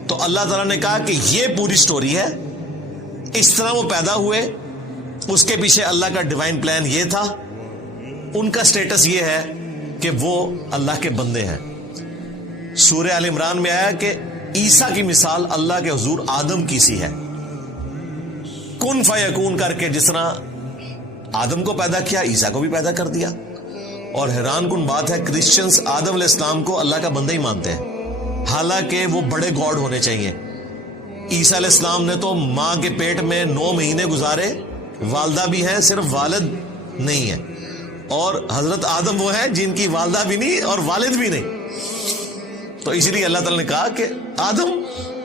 تو اللہ تعالیٰ نے کہا کہ یہ پوری سٹوری ہے، اس طرح وہ پیدا ہوئے، اس کے پیچھے اللہ کا ڈیوائن پلان یہ تھا. ان کا سٹیٹس یہ ہے کہ وہ اللہ کے بندے ہیں. سورہ آل عمران میں آیا کہ عیسیٰ کی مثال اللہ کے حضور آدم کی سی ہے. کن فیکون کر کے جس طرح آدم کو پیدا کیا عیسیٰ کو بھی پیدا کر دیا. اور حیران کن بات ہے کرسچنز آدم علیہ السلام کو اللہ کا بندہ ہی مانتے ہیں، حالانکہ وہ بڑے گاڈ ہونے چاہیے. عیسیٰ علیہ السلام نے تو ماں کے پیٹ میں 9 مہینے گزارے، والدہ بھی ہیں، صرف والد نہیں ہے. اور حضرت آدم وہ ہیں جن کی والدہ بھی نہیں اور والد بھی نہیں. تو اسی لیے اللہ تعالیٰ نے کہا کہ آدم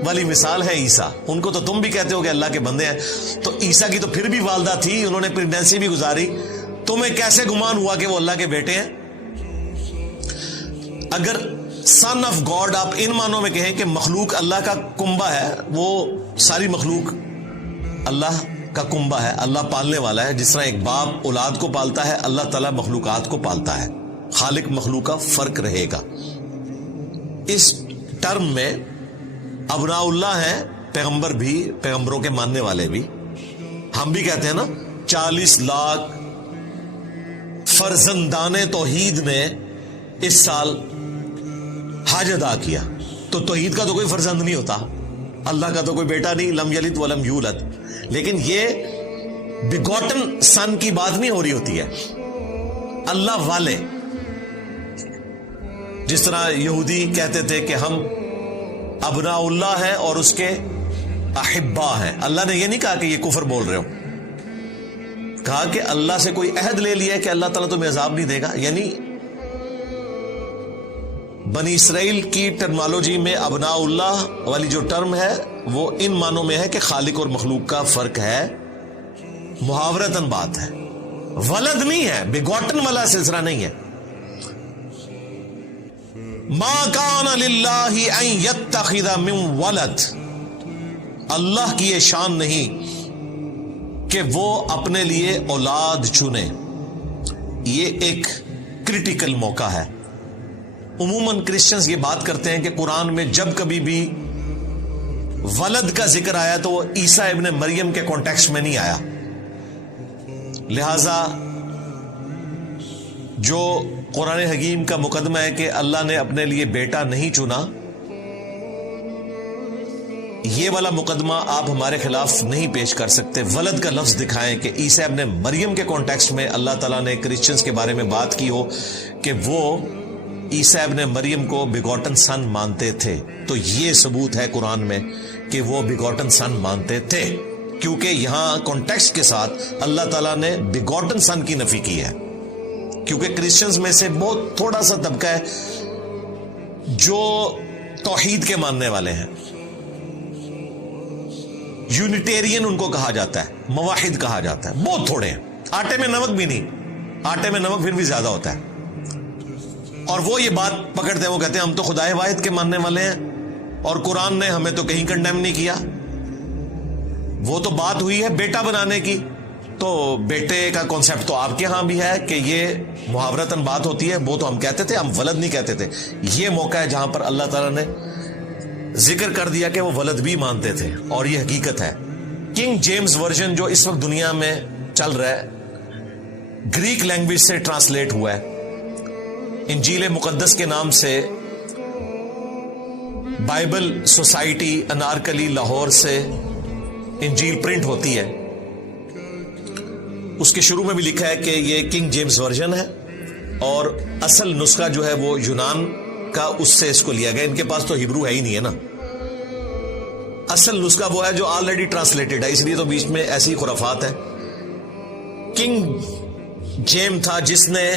والی مثال ہے عیسیٰ. ان کو تو تم بھی کہتے ہو کہ اللہ کے بندے ہیں، تو عیسیٰ کی تو پھر بھی والدہ تھی، انہوں نے پریگنینسی بھی گزاری. تمہیں کیسے گمان ہوا کہ وہ اللہ کے بیٹے ہیں؟ اگر سن آف گاڈ آپ ان معنوں میں کہیں کہ مخلوق اللہ کا کنبہ ہے، وہ ساری مخلوق اللہ کا کنبہ ہے، اللہ پالنے والا ہے. جس طرح ایک باپ اولاد کو پالتا ہے، اللہ تعالیٰ مخلوقات کو پالتا ہے. خالق مخلوق کا فرق رہے گا. اس ٹرم میں ابناء اللہ ہیں پیغمبر بھی، پیغمبروں کے ماننے والے بھی. ہم بھی کہتے ہیں نا 40 لاکھ فرزندان توحید نے اس سال حج ادا کیا. تو توحید کا تو کوئی فرزند نہیں ہوتا، اللہ کا تو کوئی بیٹا نہیں، لم یلد ولم یولد. لیکن یہ بیگوٹن سن کی بات نہیں ہو رہی ہوتی ہے، اللہ والے. جس طرح یہودی کہتے تھے کہ ہم ابناء اللہ ہیں اور اس کے احبا ہیں. اللہ نے یہ نہیں کہا کہ یہ کفر بول رہے ہو، کہا کہ اللہ سے کوئی عہد لے لیا کہ اللہ تعالیٰ تمہیں عذاب نہیں دے گا. یعنی بنی اسرائیل کی ٹرمالوجی میں ابناء اللہ والی جو ٹرم ہے وہ ان معنوں میں ہے کہ خالق اور مخلوق کا فرق ہے، محاورتاً بات ہے، ولد نہیں ہے، بیگوٹن والا سلسلہ نہیں ہے. ما کان للہ ان یتخذ من ولد، اللہ کی یہ شان نہیں کہ وہ اپنے لیے اولاد چنے. یہ ایک کرٹیکل موقع ہے. عموماً کرسچنز یہ بات کرتے ہیں کہ قرآن میں جب کبھی بھی ولد کا ذکر آیا تو وہ عیسیٰ ابن مریم کے کانٹیکسٹ میں نہیں آیا. لہذا جو قرآن حکیم کا مقدمہ ہے کہ اللہ نے اپنے لیے بیٹا نہیں چنا، یہ والا مقدمہ آپ ہمارے خلاف نہیں پیش کر سکتے. ولد کا لفظ دکھائیں کہ عیسیٰ ابن مریم کے کانٹیکسٹ میں اللہ تعالیٰ نے کرسچنز کے بارے میں بات کی ہو کہ وہ عیسیٰ ابن مریم کو بیگوٹن سن مانتے تھے. تو یہ ثبوت ہے قرآن میں کہ وہ بیگوٹن سن مانتے تھے، کیونکہ یہاں کانٹیکسٹ کے ساتھ اللہ تعالیٰ نے بیگوٹن سن کی نفی کی ہے. کیونکہ کرسچنز میں سے بہت تھوڑا سا طبقہ ہے جو توحید کے ماننے والے ہیں. یونیٹیرین ان کو کہا جاتا ہے، موحد کہا جاتا ہے، بہت تھوڑے ہیں. آٹے میں نمک بھی نہیں، آٹے میں نمک پھر بھی زیادہ ہوتا ہے. اور وہ یہ بات پکڑتے ہیں، وہ کہتے ہیں ہم تو خدائے واحد کے ماننے والے ہیں اور قرآن نے ہمیں تو کہیں کنڈیم نہیں کیا. وہ تو بات ہوئی ہے بیٹا بنانے کی، تو بیٹے کا کانسیپٹ تو آپ کے ہاں بھی ہے کہ یہ محاورتاً بات ہوتی ہے. وہ تو ہم کہتے تھے، ہم ولد نہیں کہتے تھے. یہ موقع ہے جہاں پر اللہ تعالیٰ نے ذکر کر دیا کہ وہ ولد بھی مانتے تھے، اور یہ حقیقت ہے. کنگ جیمز ورژن جو اس وقت دنیا میں چل رہا ہے، گریک لینگویج سے ٹرانسلیٹ ہوا ہے. انجیل مقدس کے نام سے بائبل سوسائٹی انارکلی لاہور سے انجیل پرنٹ ہوتی ہے. اس کے شروع میں بھی لکھا ہے کہ یہ کنگ جیمز ورژن ہے، اور اصل نسخہ جو ہے وہ یونان کا، اس سے اس کو لیا گیا. ان کے پاس تو ہبرو ہے ہی نہیں ہے نا. اصل نسخہ وہ ہے جو آلریڈی ٹرانسلیٹڈ ہے، اس لیے تو بیچ میں ایسی خرافات ہے. کنگ جیم تھا جس نے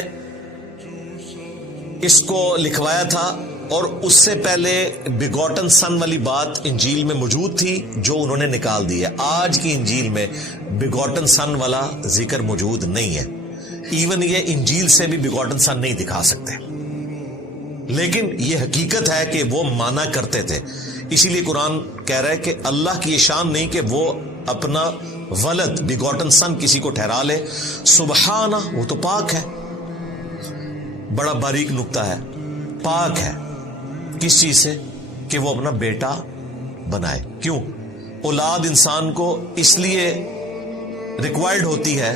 اس کو لکھوایا تھا، اور اس سے پہلے بیگوٹن سن والی بات انجیل میں موجود تھی جو انہوں نے نکال دی ہے. آج کی انجیل میں بیگوٹن سن والا ذکر موجود نہیں ہے. ایون یہ انجیل سے بھی بیگوٹن سن نہیں دکھا سکتے، لیکن یہ حقیقت ہے کہ وہ مانا کرتے تھے. اسی لیے قرآن کہہ رہا ہے کہ اللہ کی یہ شان نہیں کہ وہ اپنا ولد بیگوٹن سن کسی کو ٹھہرا لے. سبحانہ، وہ تو پاک ہے. بڑا باریک نقطہ ہے، پاک ہے کس چیز سے کہ وہ اپنا بیٹا بنائے. کیوں؟ اولاد انسان کو اس لیے ریکوائرڈ ہوتی ہے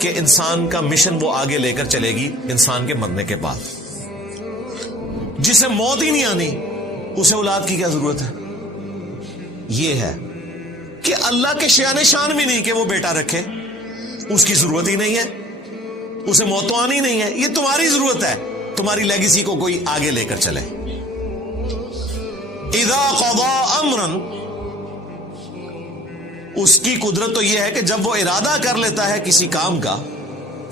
کہ انسان کا مشن وہ آگے لے کر چلے گی انسان کے مرنے کے بعد. جسے موت ہی نہیں آنی اسے اولاد کی کیا ضرورت ہے؟ یہ ہے کہ اللہ کے شان شان بھی نہیں کہ وہ بیٹا رکھے، اس کی ضرورت ہی نہیں ہے، اسے موت تو آنی نہیں ہے. یہ تمہاری ضرورت ہے، تمہاری لیگیسی کو کوئی آگے لے کر چلے. اذا قضا امرا، اس کی قدرت تو یہ ہے کہ جب وہ ارادہ کر لیتا ہے کسی کام کا،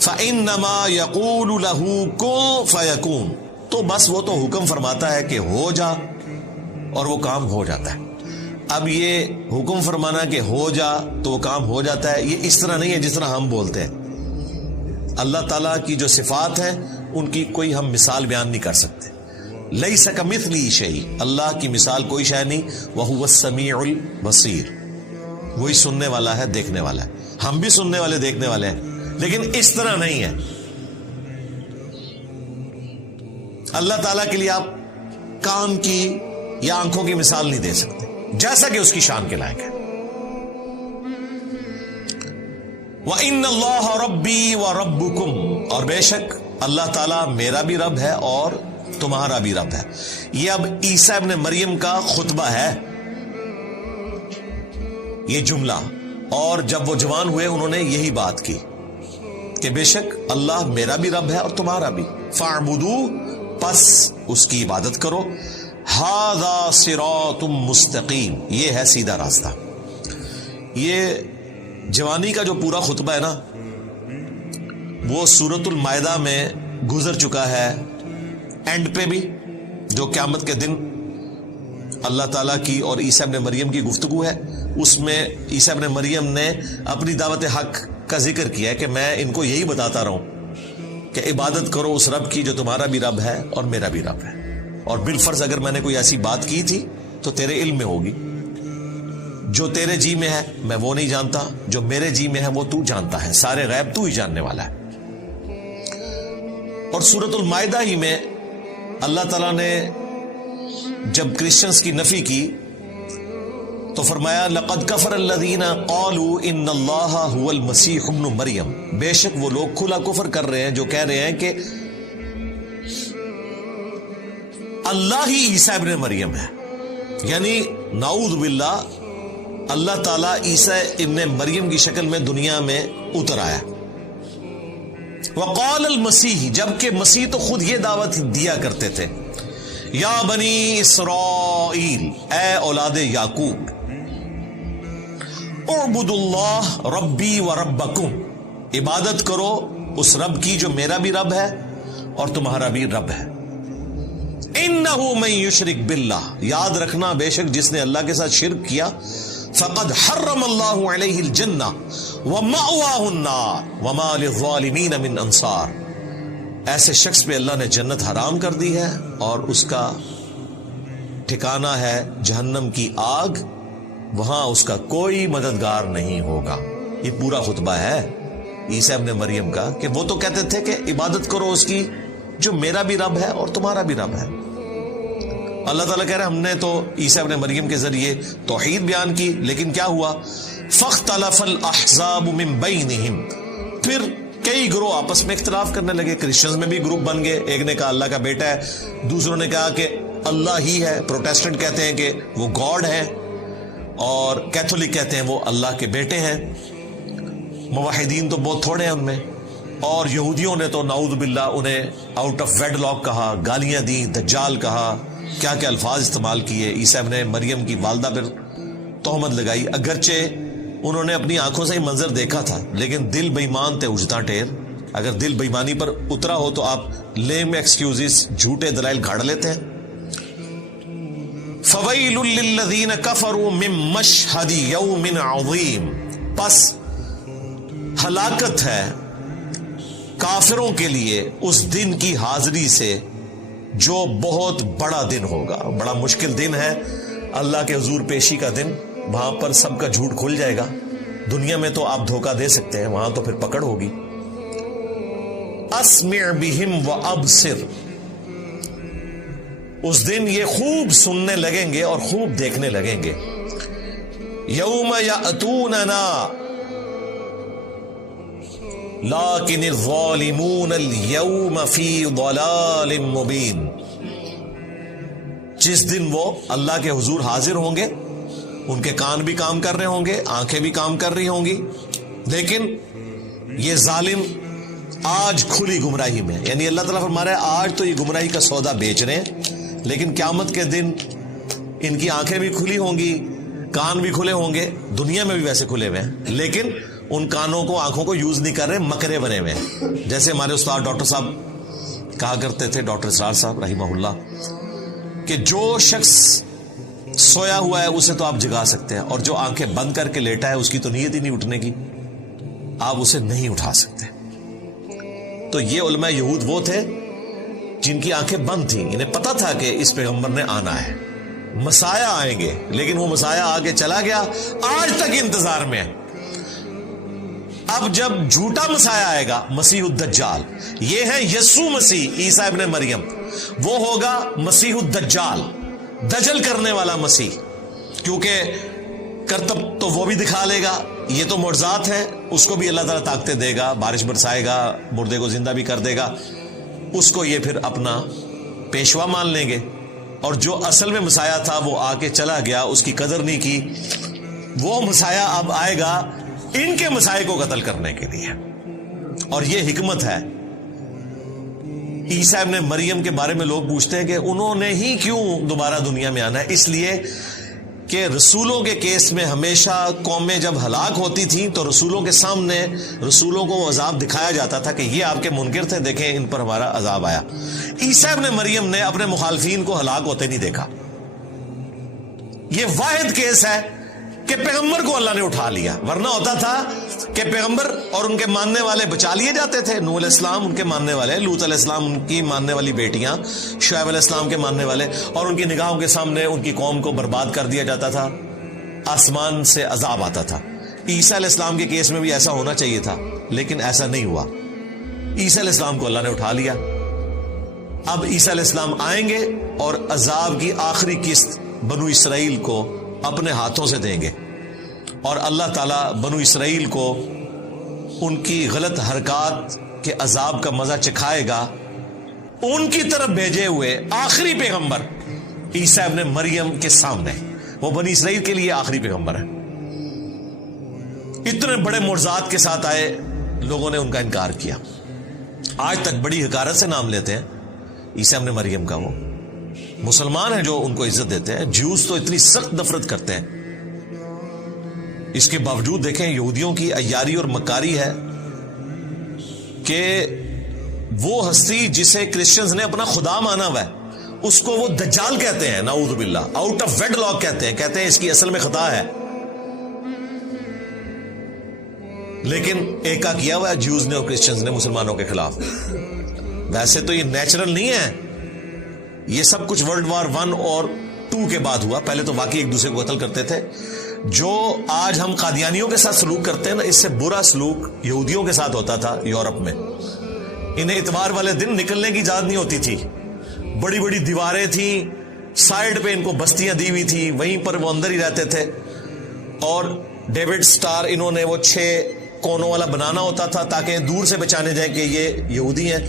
فانما یقول له کن فیکون، تو بس وہ تو حکم فرماتا ہے کہ ہو جا، اور وہ کام ہو جاتا ہے. اب یہ حکم فرمانا کہ ہو جا تو وہ کام ہو جاتا ہے، یہ اس طرح نہیں ہے جس طرح ہم بولتے ہیں. اللہ تعالیٰ کی جو صفات ہیں ان کی کوئی ہم مثال بیان نہیں کر سکتے. لیس کمثلہ شیء، اللہ کی مثال کوئی شے نہیں، وہو السمیع البصیر، وہی سننے والا ہے، دیکھنے والا ہے. ہم بھی سننے والے دیکھنے والے ہیں، لیکن اس طرح نہیں ہے. اللہ تعالیٰ کے لیے آپ کان کی یا آنکھوں کی مثال نہیں دے سکتے، جیسا کہ اس کی شان کے لائق ہے. وَإِنَّ اللَّهَ رَبِّي وَرَبُّكُمْ، اور بے شک اللہ تعالیٰ میرا بھی رب ہے اور تمہارا بھی رب ہے. یہ اب عیسیٰ ابن مریم کا خطبہ ہے یہ جملہ، اور جب وہ جوان ہوئے انہوں نے یہی بات کی کہ بے شک اللہ میرا بھی رب ہے اور تمہارا بھی. فَاعْبُدُوا، پس اس کی عبادت کرو. هَذَا صِرَاطٌ مُسْتَقِيم، یہ ہے سیدھا راستہ. یہ جوانی کا جو پورا خطبہ ہے نا، وہ سورۃ المائدہ میں گزر چکا ہے اینڈ پہ بھی، جو قیامت کے دن اللہ تعالیٰ کی اور عیسیٰ ابن مریم کی گفتگو ہے. اس میں عیسیٰ ابن مریم نے اپنی دعوت حق کا ذکر کیا ہے کہ میں ان کو یہی بتاتا رہا ہوں کہ عبادت کرو اس رب کی جو تمہارا بھی رب ہے اور میرا بھی رب ہے، اور بالفرض اگر میں نے کوئی ایسی بات کی تھی تو تیرے علم میں ہوگی. جو تیرے جی میں ہے میں وہ نہیں جانتا، جو میرے جی میں ہے وہ تو جانتا ہے، سارے غیب تو ہی جاننے والا ہے. اور سورۃ المائدہ ہی میں اللہ تعالیٰ نے جب کرسچنز کی نفی کی تو فرمایا لَقَدْ كَفَرَ الَّذِينَ قَالُوا إِنَّ اللَّهَ هُوَ الْمَسِيحُ ابْنُ مَرْيَم، بے شک وہ لوگ کھلا کفر کر رہے ہیں جو کہہ رہے ہیں کہ اللہ ہی عیسیٰ ابن مریم ہے، یعنی نعوذ باللہ اللہ تعالیٰ عیسیٰ ابن مریم کی شکل میں دنیا میں اتر آیا. وقال المسیح، جبکہ مسیح تو خود یہ دعوت دیا کرتے تھے، یا بنی اسرائیل، اے اولاد یعقوب، اعبدوا اللہ ربی و ربکم، عبادت کرو اس رب کی جو میرا بھی رب ہے اور تمہارا بھی رب ہے. انہ من یشرک باللہ، یاد رکھنا بے شک جس نے اللہ کے ساتھ شرک کیا، فقد حرم اللہ علیہ الجنہ ومأواہ النار وما للظالمین من انصار، ایسے شخص پہ اللہ نے جنت حرام کر دی ہے اور اس کا ٹھکانہ ہے جہنم کی آگ، وہاں اس کا کوئی مددگار نہیں ہوگا. یہ پورا خطبہ ہے عیسیٰ ابن مریم کا کہ وہ تو کہتے تھے کہ عبادت کرو اس کی جو میرا بھی رب ہے اور تمہارا بھی رب ہے. اللہ تعالیٰ کہہ رہے ہم نے تو عیسیٰ ابن مریم کے ذریعے توحید بیان کی، لیکن کیا ہوا؟ فاختلف الاحزاب من بینہم، پھر کئی گروہ آپس میں اختلاف کرنے لگے. کرسچنز میں بھی گروپ بن گئے، ایک نے کہا اللہ کا بیٹا ہے، دوسروں نے کہا کہ اللہ ہی ہے، پروٹیسٹنٹ کہتے ہیں کہ وہ گاڈ ہے، اور کیتھولک کہتے ہیں وہ اللہ کے بیٹے ہیں. موحدین تو بہت تھوڑے ہیں ان میں. اور یہودیوں نے تو نعوذ باللہ انہیں آؤٹ آف ویڈ لاک کہا، گالیاں دیں، دجال کہا، کیا کیا الفاظ استعمال کیے. عیسیٰ ابن مریم کی والدہ پر تہمت لگائی، اگرچہ انہوں نے اپنی آنکھوں سے ہی منظر دیکھا تھا، لیکن دل بے ایمان تھے اجتا ٹیر. اگر دل بے ایمانی پر اترا ہو تو آپ لیم ایکسکیوزز، جھوٹے دلائل گھاڑ لیتے ہیں. فَوَيْلٌ لِّلَّذِينَ كَفَرُوا مِن مَّشْهَدِ يَوْمٍ عَظِيمٍ، پس ہلاکت ہے کافروں کے لیے اس دن کی حاضری سے جو بہت بڑا دن ہوگا. بڑا مشکل دن ہے اللہ کے حضور پیشی کا دن، وہاں پر سب کا جھوٹ کھل جائے گا. دنیا میں تو آپ دھوکہ دے سکتے ہیں، وہاں تو پھر پکڑ ہوگی. اسمع بہم وابصر، اس دن یہ خوب سننے لگیں گے اور خوب دیکھنے لگیں گے. یوم یأتوننا لیکن الظالمون اليوم فی ضلال مبین، جس دن وہ اللہ کے حضور حاضر ہوں گے، ان کے کان بھی کام کر رہے ہوں گے، آنکھیں بھی کام کر رہی ہوں گی، لیکن یہ ظالم آج کھلی گمراہی میں. یعنی اللہ تعالیٰ فرما رہا ہے آج تو یہ گمراہی کا سودا بیچ رہے ہیں، لیکن قیامت کے دن ان کی آنکھیں بھی کھلی ہوں گی، کان بھی کھلے ہوں گے. دنیا میں بھی ویسے کھلے ہوئے ہیں، لیکن ان کانوں کو آنکھوں کو یوز نہیں کر رہے، مکرے بنے ہوئے ہیں. جیسے ہمارے استاد ڈاکٹر صاحب کہا کرتے تھے، ڈاکٹر اسرار صاحب رحمہ اللہ، کہ جو شخص سویا ہوا ہے اسے تو آپ جگا سکتے ہیں، اور جو آنکھیں بند کر کے لیٹا ہے اس کی تو نیت ہی نہیں اٹھنے کی، آپ اسے نہیں اٹھا سکتے. تو یہ علماء یہود وہ تھے جن کی آنکھیں بند تھیں، انہیں پتا تھا کہ اس پیغمبر نے آنا ہے، مسایہ آئیں گے، لیکن وہ مسایہ آگے چلا گیا، آج تک انتظار میں ہے۔ اب جب جھوٹا مسایہ آئے گا، مسیح الدجال، یہ ہے یسوع مسیح عیسیٰ ابن مریم، وہ ہوگا مسیح الدجال، دجل کرنے والا مسیح، کیونکہ کرتب تو وہ بھی دکھا لے گا، یہ تو معجزات ہے، اس کو بھی اللہ تعالیٰ طاقتیں دے گا، بارش برسائے گا، مردے کو زندہ بھی کر دے گا، اس کو یہ پھر اپنا پیشوا مان لیں گے۔ اور جو اصل میں مسایہ تھا وہ آ کے چلا گیا، اس کی قدر نہیں کی، وہ مسایہ اب آئے گا ان کے مسائے کو قتل کرنے کے لیے۔ اور یہ حکمت ہے۔ عیسیٰ ابن مریم کے بارے میں لوگ پوچھتے ہیں کہ انہوں نے ہی کیوں دوبارہ دنیا میں آنا ہے؟ اس لیے کہ رسولوں کے کیس میں ہمیشہ قومیں جب ہلاک ہوتی تھیں تو رسولوں کے سامنے رسولوں کو وہ عذاب دکھایا جاتا تھا کہ یہ آپ کے منکر تھے، دیکھیں ان پر ہمارا عذاب آیا۔ عیسیٰ ابن مریم نے اپنے مخالفین کو ہلاک ہوتے نہیں دیکھا۔ یہ واحد کیس ہے کہ پیغمبر کو اللہ نے اٹھا لیا، ورنہ ہوتا تھا کہ پیغمبر اور ان کے ماننے والے بچا لیے جاتے تھے۔ نوح علیہ السلام ان کے ماننے والے، لوط علیہ السلام ان کی ماننے والی بیٹیاں، شعیب علیہ السلام کے ماننے والے، اور ان کی نگاہوں کے سامنے ان کی قوم کو برباد کر دیا جاتا تھا، آسمان سے عذاب آتا تھا۔ عیسیٰ علیہ السلام کے کیس میں بھی ایسا ہونا چاہیے تھا، لیکن ایسا نہیں ہوا۔ عیسیٰ علیہ السلام کو اللہ نے اٹھا لیا۔ اب عیسیٰ علیہ السلام آئیں گے اور عذاب کی آخری قسط بنو اسرائیل کو اپنے ہاتھوں سے دیں گے، اور اللہ تعالیٰ بنو اسرائیل کو ان کی غلط حرکات کے عذاب کا مزہ چکھائے گا، ان کی طرف بھیجے ہوئے آخری پیغمبر عیسیٰ ابن مریم کے سامنے۔ وہ بنی اسرائیل کے لیے آخری پیغمبر ہے۔ اتنے بڑے معجزات کے ساتھ آئے، لوگوں نے ان کا انکار کیا۔ آج تک بڑی حقارت سے نام لیتے ہیں عیسیٰ ابن مریم کا۔ وہ مسلمان ہیں جو ان کو عزت دیتے ہیں، جیوز تو اتنی سخت نفرت کرتے ہیں۔ اس کے باوجود دیکھیں یہودیوں کی عیاری اور مکاری ہے کہ وہ ہستی جسے کرسچنز نے اپنا خدا مانا ہوا ہے، اس کو وہ دجال کہتے ہیں، نعوذ باللہ، آؤٹ آف ویڈ لاک کہتے ہیں اس کی اصل میں خطا ہے، لیکن ایکا کیا ہوا ہے جیوز نے اور کرسچنز نے مسلمانوں کے خلاف۔ ویسے تو یہ نیچرل نہیں ہے، یہ سب کچھ ورلڈ وار 1 اور 2 کے بعد ہوا۔ پہلے تو واقعی ایک دوسرے کو قتل کرتے تھے۔ جو آج ہم قادیانیوں کے ساتھ سلوک کرتے ہیں نا، اس سے برا سلوک یہودیوں کے ساتھ ہوتا تھا یورپ میں۔ انہیں اتوار والے دن نکلنے کی اجازت نہیں ہوتی تھی، بڑی بڑی دیواریں تھیں، سائیڈ پہ ان کو بستیاں دی ہوئی تھی، وہیں پر وہ اندر ہی رہتے تھے، اور ڈیوڈ سٹار انہوں نے وہ 6 کونوں والا بنانا ہوتا تھا تاکہ دور سے پہچانے جائے کہ یہ یہودی ہیں۔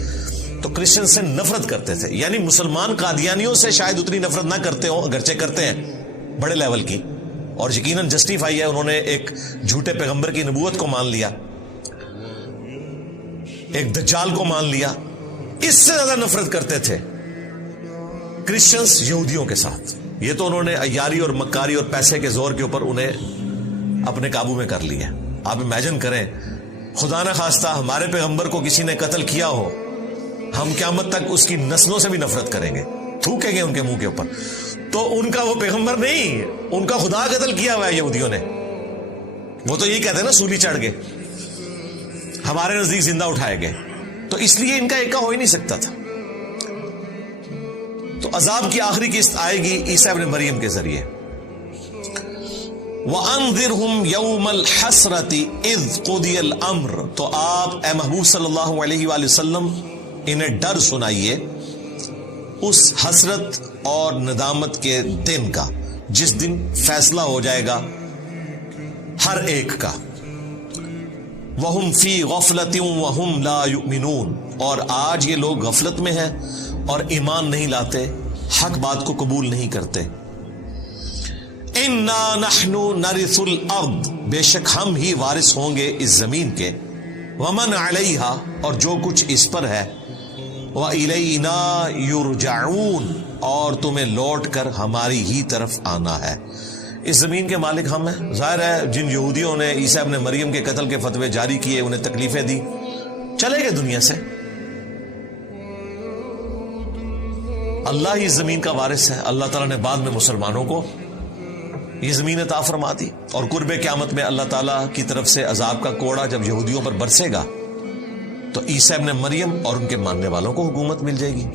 تو کرسچن سے نفرت کرتے تھے، یعنی مسلمان قادیانیوں سے شاید اتنی نفرت نہ کرتے ہوں، اگرچہ کرتے ہیں بڑے لیول کی، اور یقیناً جسٹیفائی ہے، انہوں نے ایک جھوٹے پیغمبر کی نبوت کو مان لیا، ایک دجال کو مان لیا۔ اس سے زیادہ نفرت کرتے تھے کرسچنز یہودیوں کے ساتھ۔ یہ تو انہوں نے عیاری اور مکاری اور پیسے کے زور کے اوپر انہیں اپنے قابو میں کر لیا۔ آپ امیجن کریں، خدا نہ خواستہ ہمارے پیغمبر کو کسی نے قتل کیا ہو، ہم قیامت تک اس کی نسلوں سے بھی نفرت کریں گے، تھوکیں گے ان کے منہ کے اوپر۔ تو ان کا وہ پیغمبر نہیں، ان کا خدا قتل کیا ہوا ہے یہودیوں نے۔ وہ تو یہی کہتے ہیں نا، سولی چڑھ گئے، ہمارے نزدیک زندہ اٹھائے گئے، تو اس لیے ان کا ایکا ہو ہی نہیں سکتا تھا۔ تو عذاب کی آخری قسط آئے گی عیسیٰ ابن مریم کے ذریعے۔ وَأَنذِرْهُمْ يَوْمَ الْحَسْرَةِ إِذْ قُضِيَ الْأَمْرُ، تو آپ اے محبوب صلی اللہ علیہ وآلہ وسلم انہیں ڈر سنائیے اس حسرت اور ندامت کے دن کا جس دن فیصلہ ہو جائے گا ہر ایک کا۔ وَهُمْ فِي غَفْلَةٍ وَهُمْ لَا يُؤْمِنُونَ، اور آج یہ لوگ غفلت میں ہیں اور ایمان نہیں لاتے، حق بات کو قبول نہیں کرتے۔ اِنَّا نَحْنُ نَرِثُ الْأَرْضَ، بے شک ہم ہی وارث ہوں گے اس زمین کے، وَمَنْ عَلَيْهَا، اور جو کچھ اس پر ہے، وَإِلَيْنَا يُرْجَعُونَ، اور تمہیں لوٹ کر ہماری ہی طرف آنا ہے۔ اس زمین کے مالک ہم ہیں۔ ظاہر ہے جن یہودیوں نے عیسیٰ ابن مریم کے قتل کے فتوے جاری کیے، انہیں تکلیفیں دی، چلے گئے دنیا سے۔ اللہ ہی زمین کا وارث ہے۔ اللہ تعالیٰ نے بعد میں مسلمانوں کو یہ زمین عطا فرما دی، اور قرب قیامت میں اللہ تعالیٰ کی طرف سے عذاب کا کوڑا جب یہودیوں پر برسے گا تو عیسیٰ ابن مریم اور ان کے ماننے والوں کو حکومت مل جائے گی۔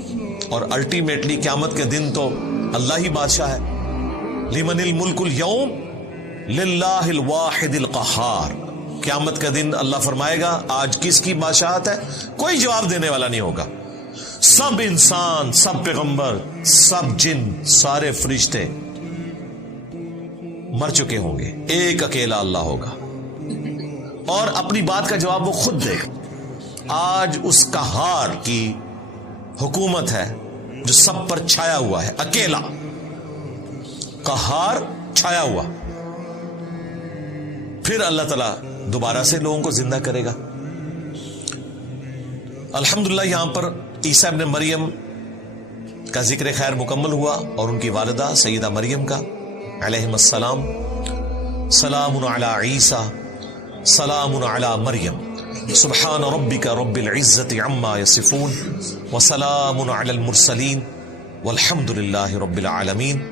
اور الٹیمیٹلی قیامت کے دن تو اللہ ہی بادشاہ ہے. لمن الملک اليوم للہ الواحد القہار. قیامت کا دن اللہ فرمائے گا آج کس کی بادشاہت ہے؟ کوئی جواب دینے والا نہیں ہوگا. سب انسان، سب پیغمبر، سب جن، سارے فرشتے مر چکے ہوں گے، ایک اکیلا اللہ ہوگا اور اپنی بات کا جواب وہ خود دے گا. آج اس قہار کی حکومت ہے جو سب پر چھایا ہوا ہے، اکیلا قہار چھایا ہوا. پھر اللہ تعالیٰ دوبارہ سے لوگوں کو زندہ کرے گا. الحمدللہ یہاں پر عیسیٰ ابن مریم کا ذکر خیر مکمل ہوا اور ان کی والدہ سیدہ مریم کا علیہم السلام. سلام علی عیسیٰ سلام علی مریم سبحان ربک رب العزت عما یصفون وسلام علی المرسلین والحمد للہ رب العالمین.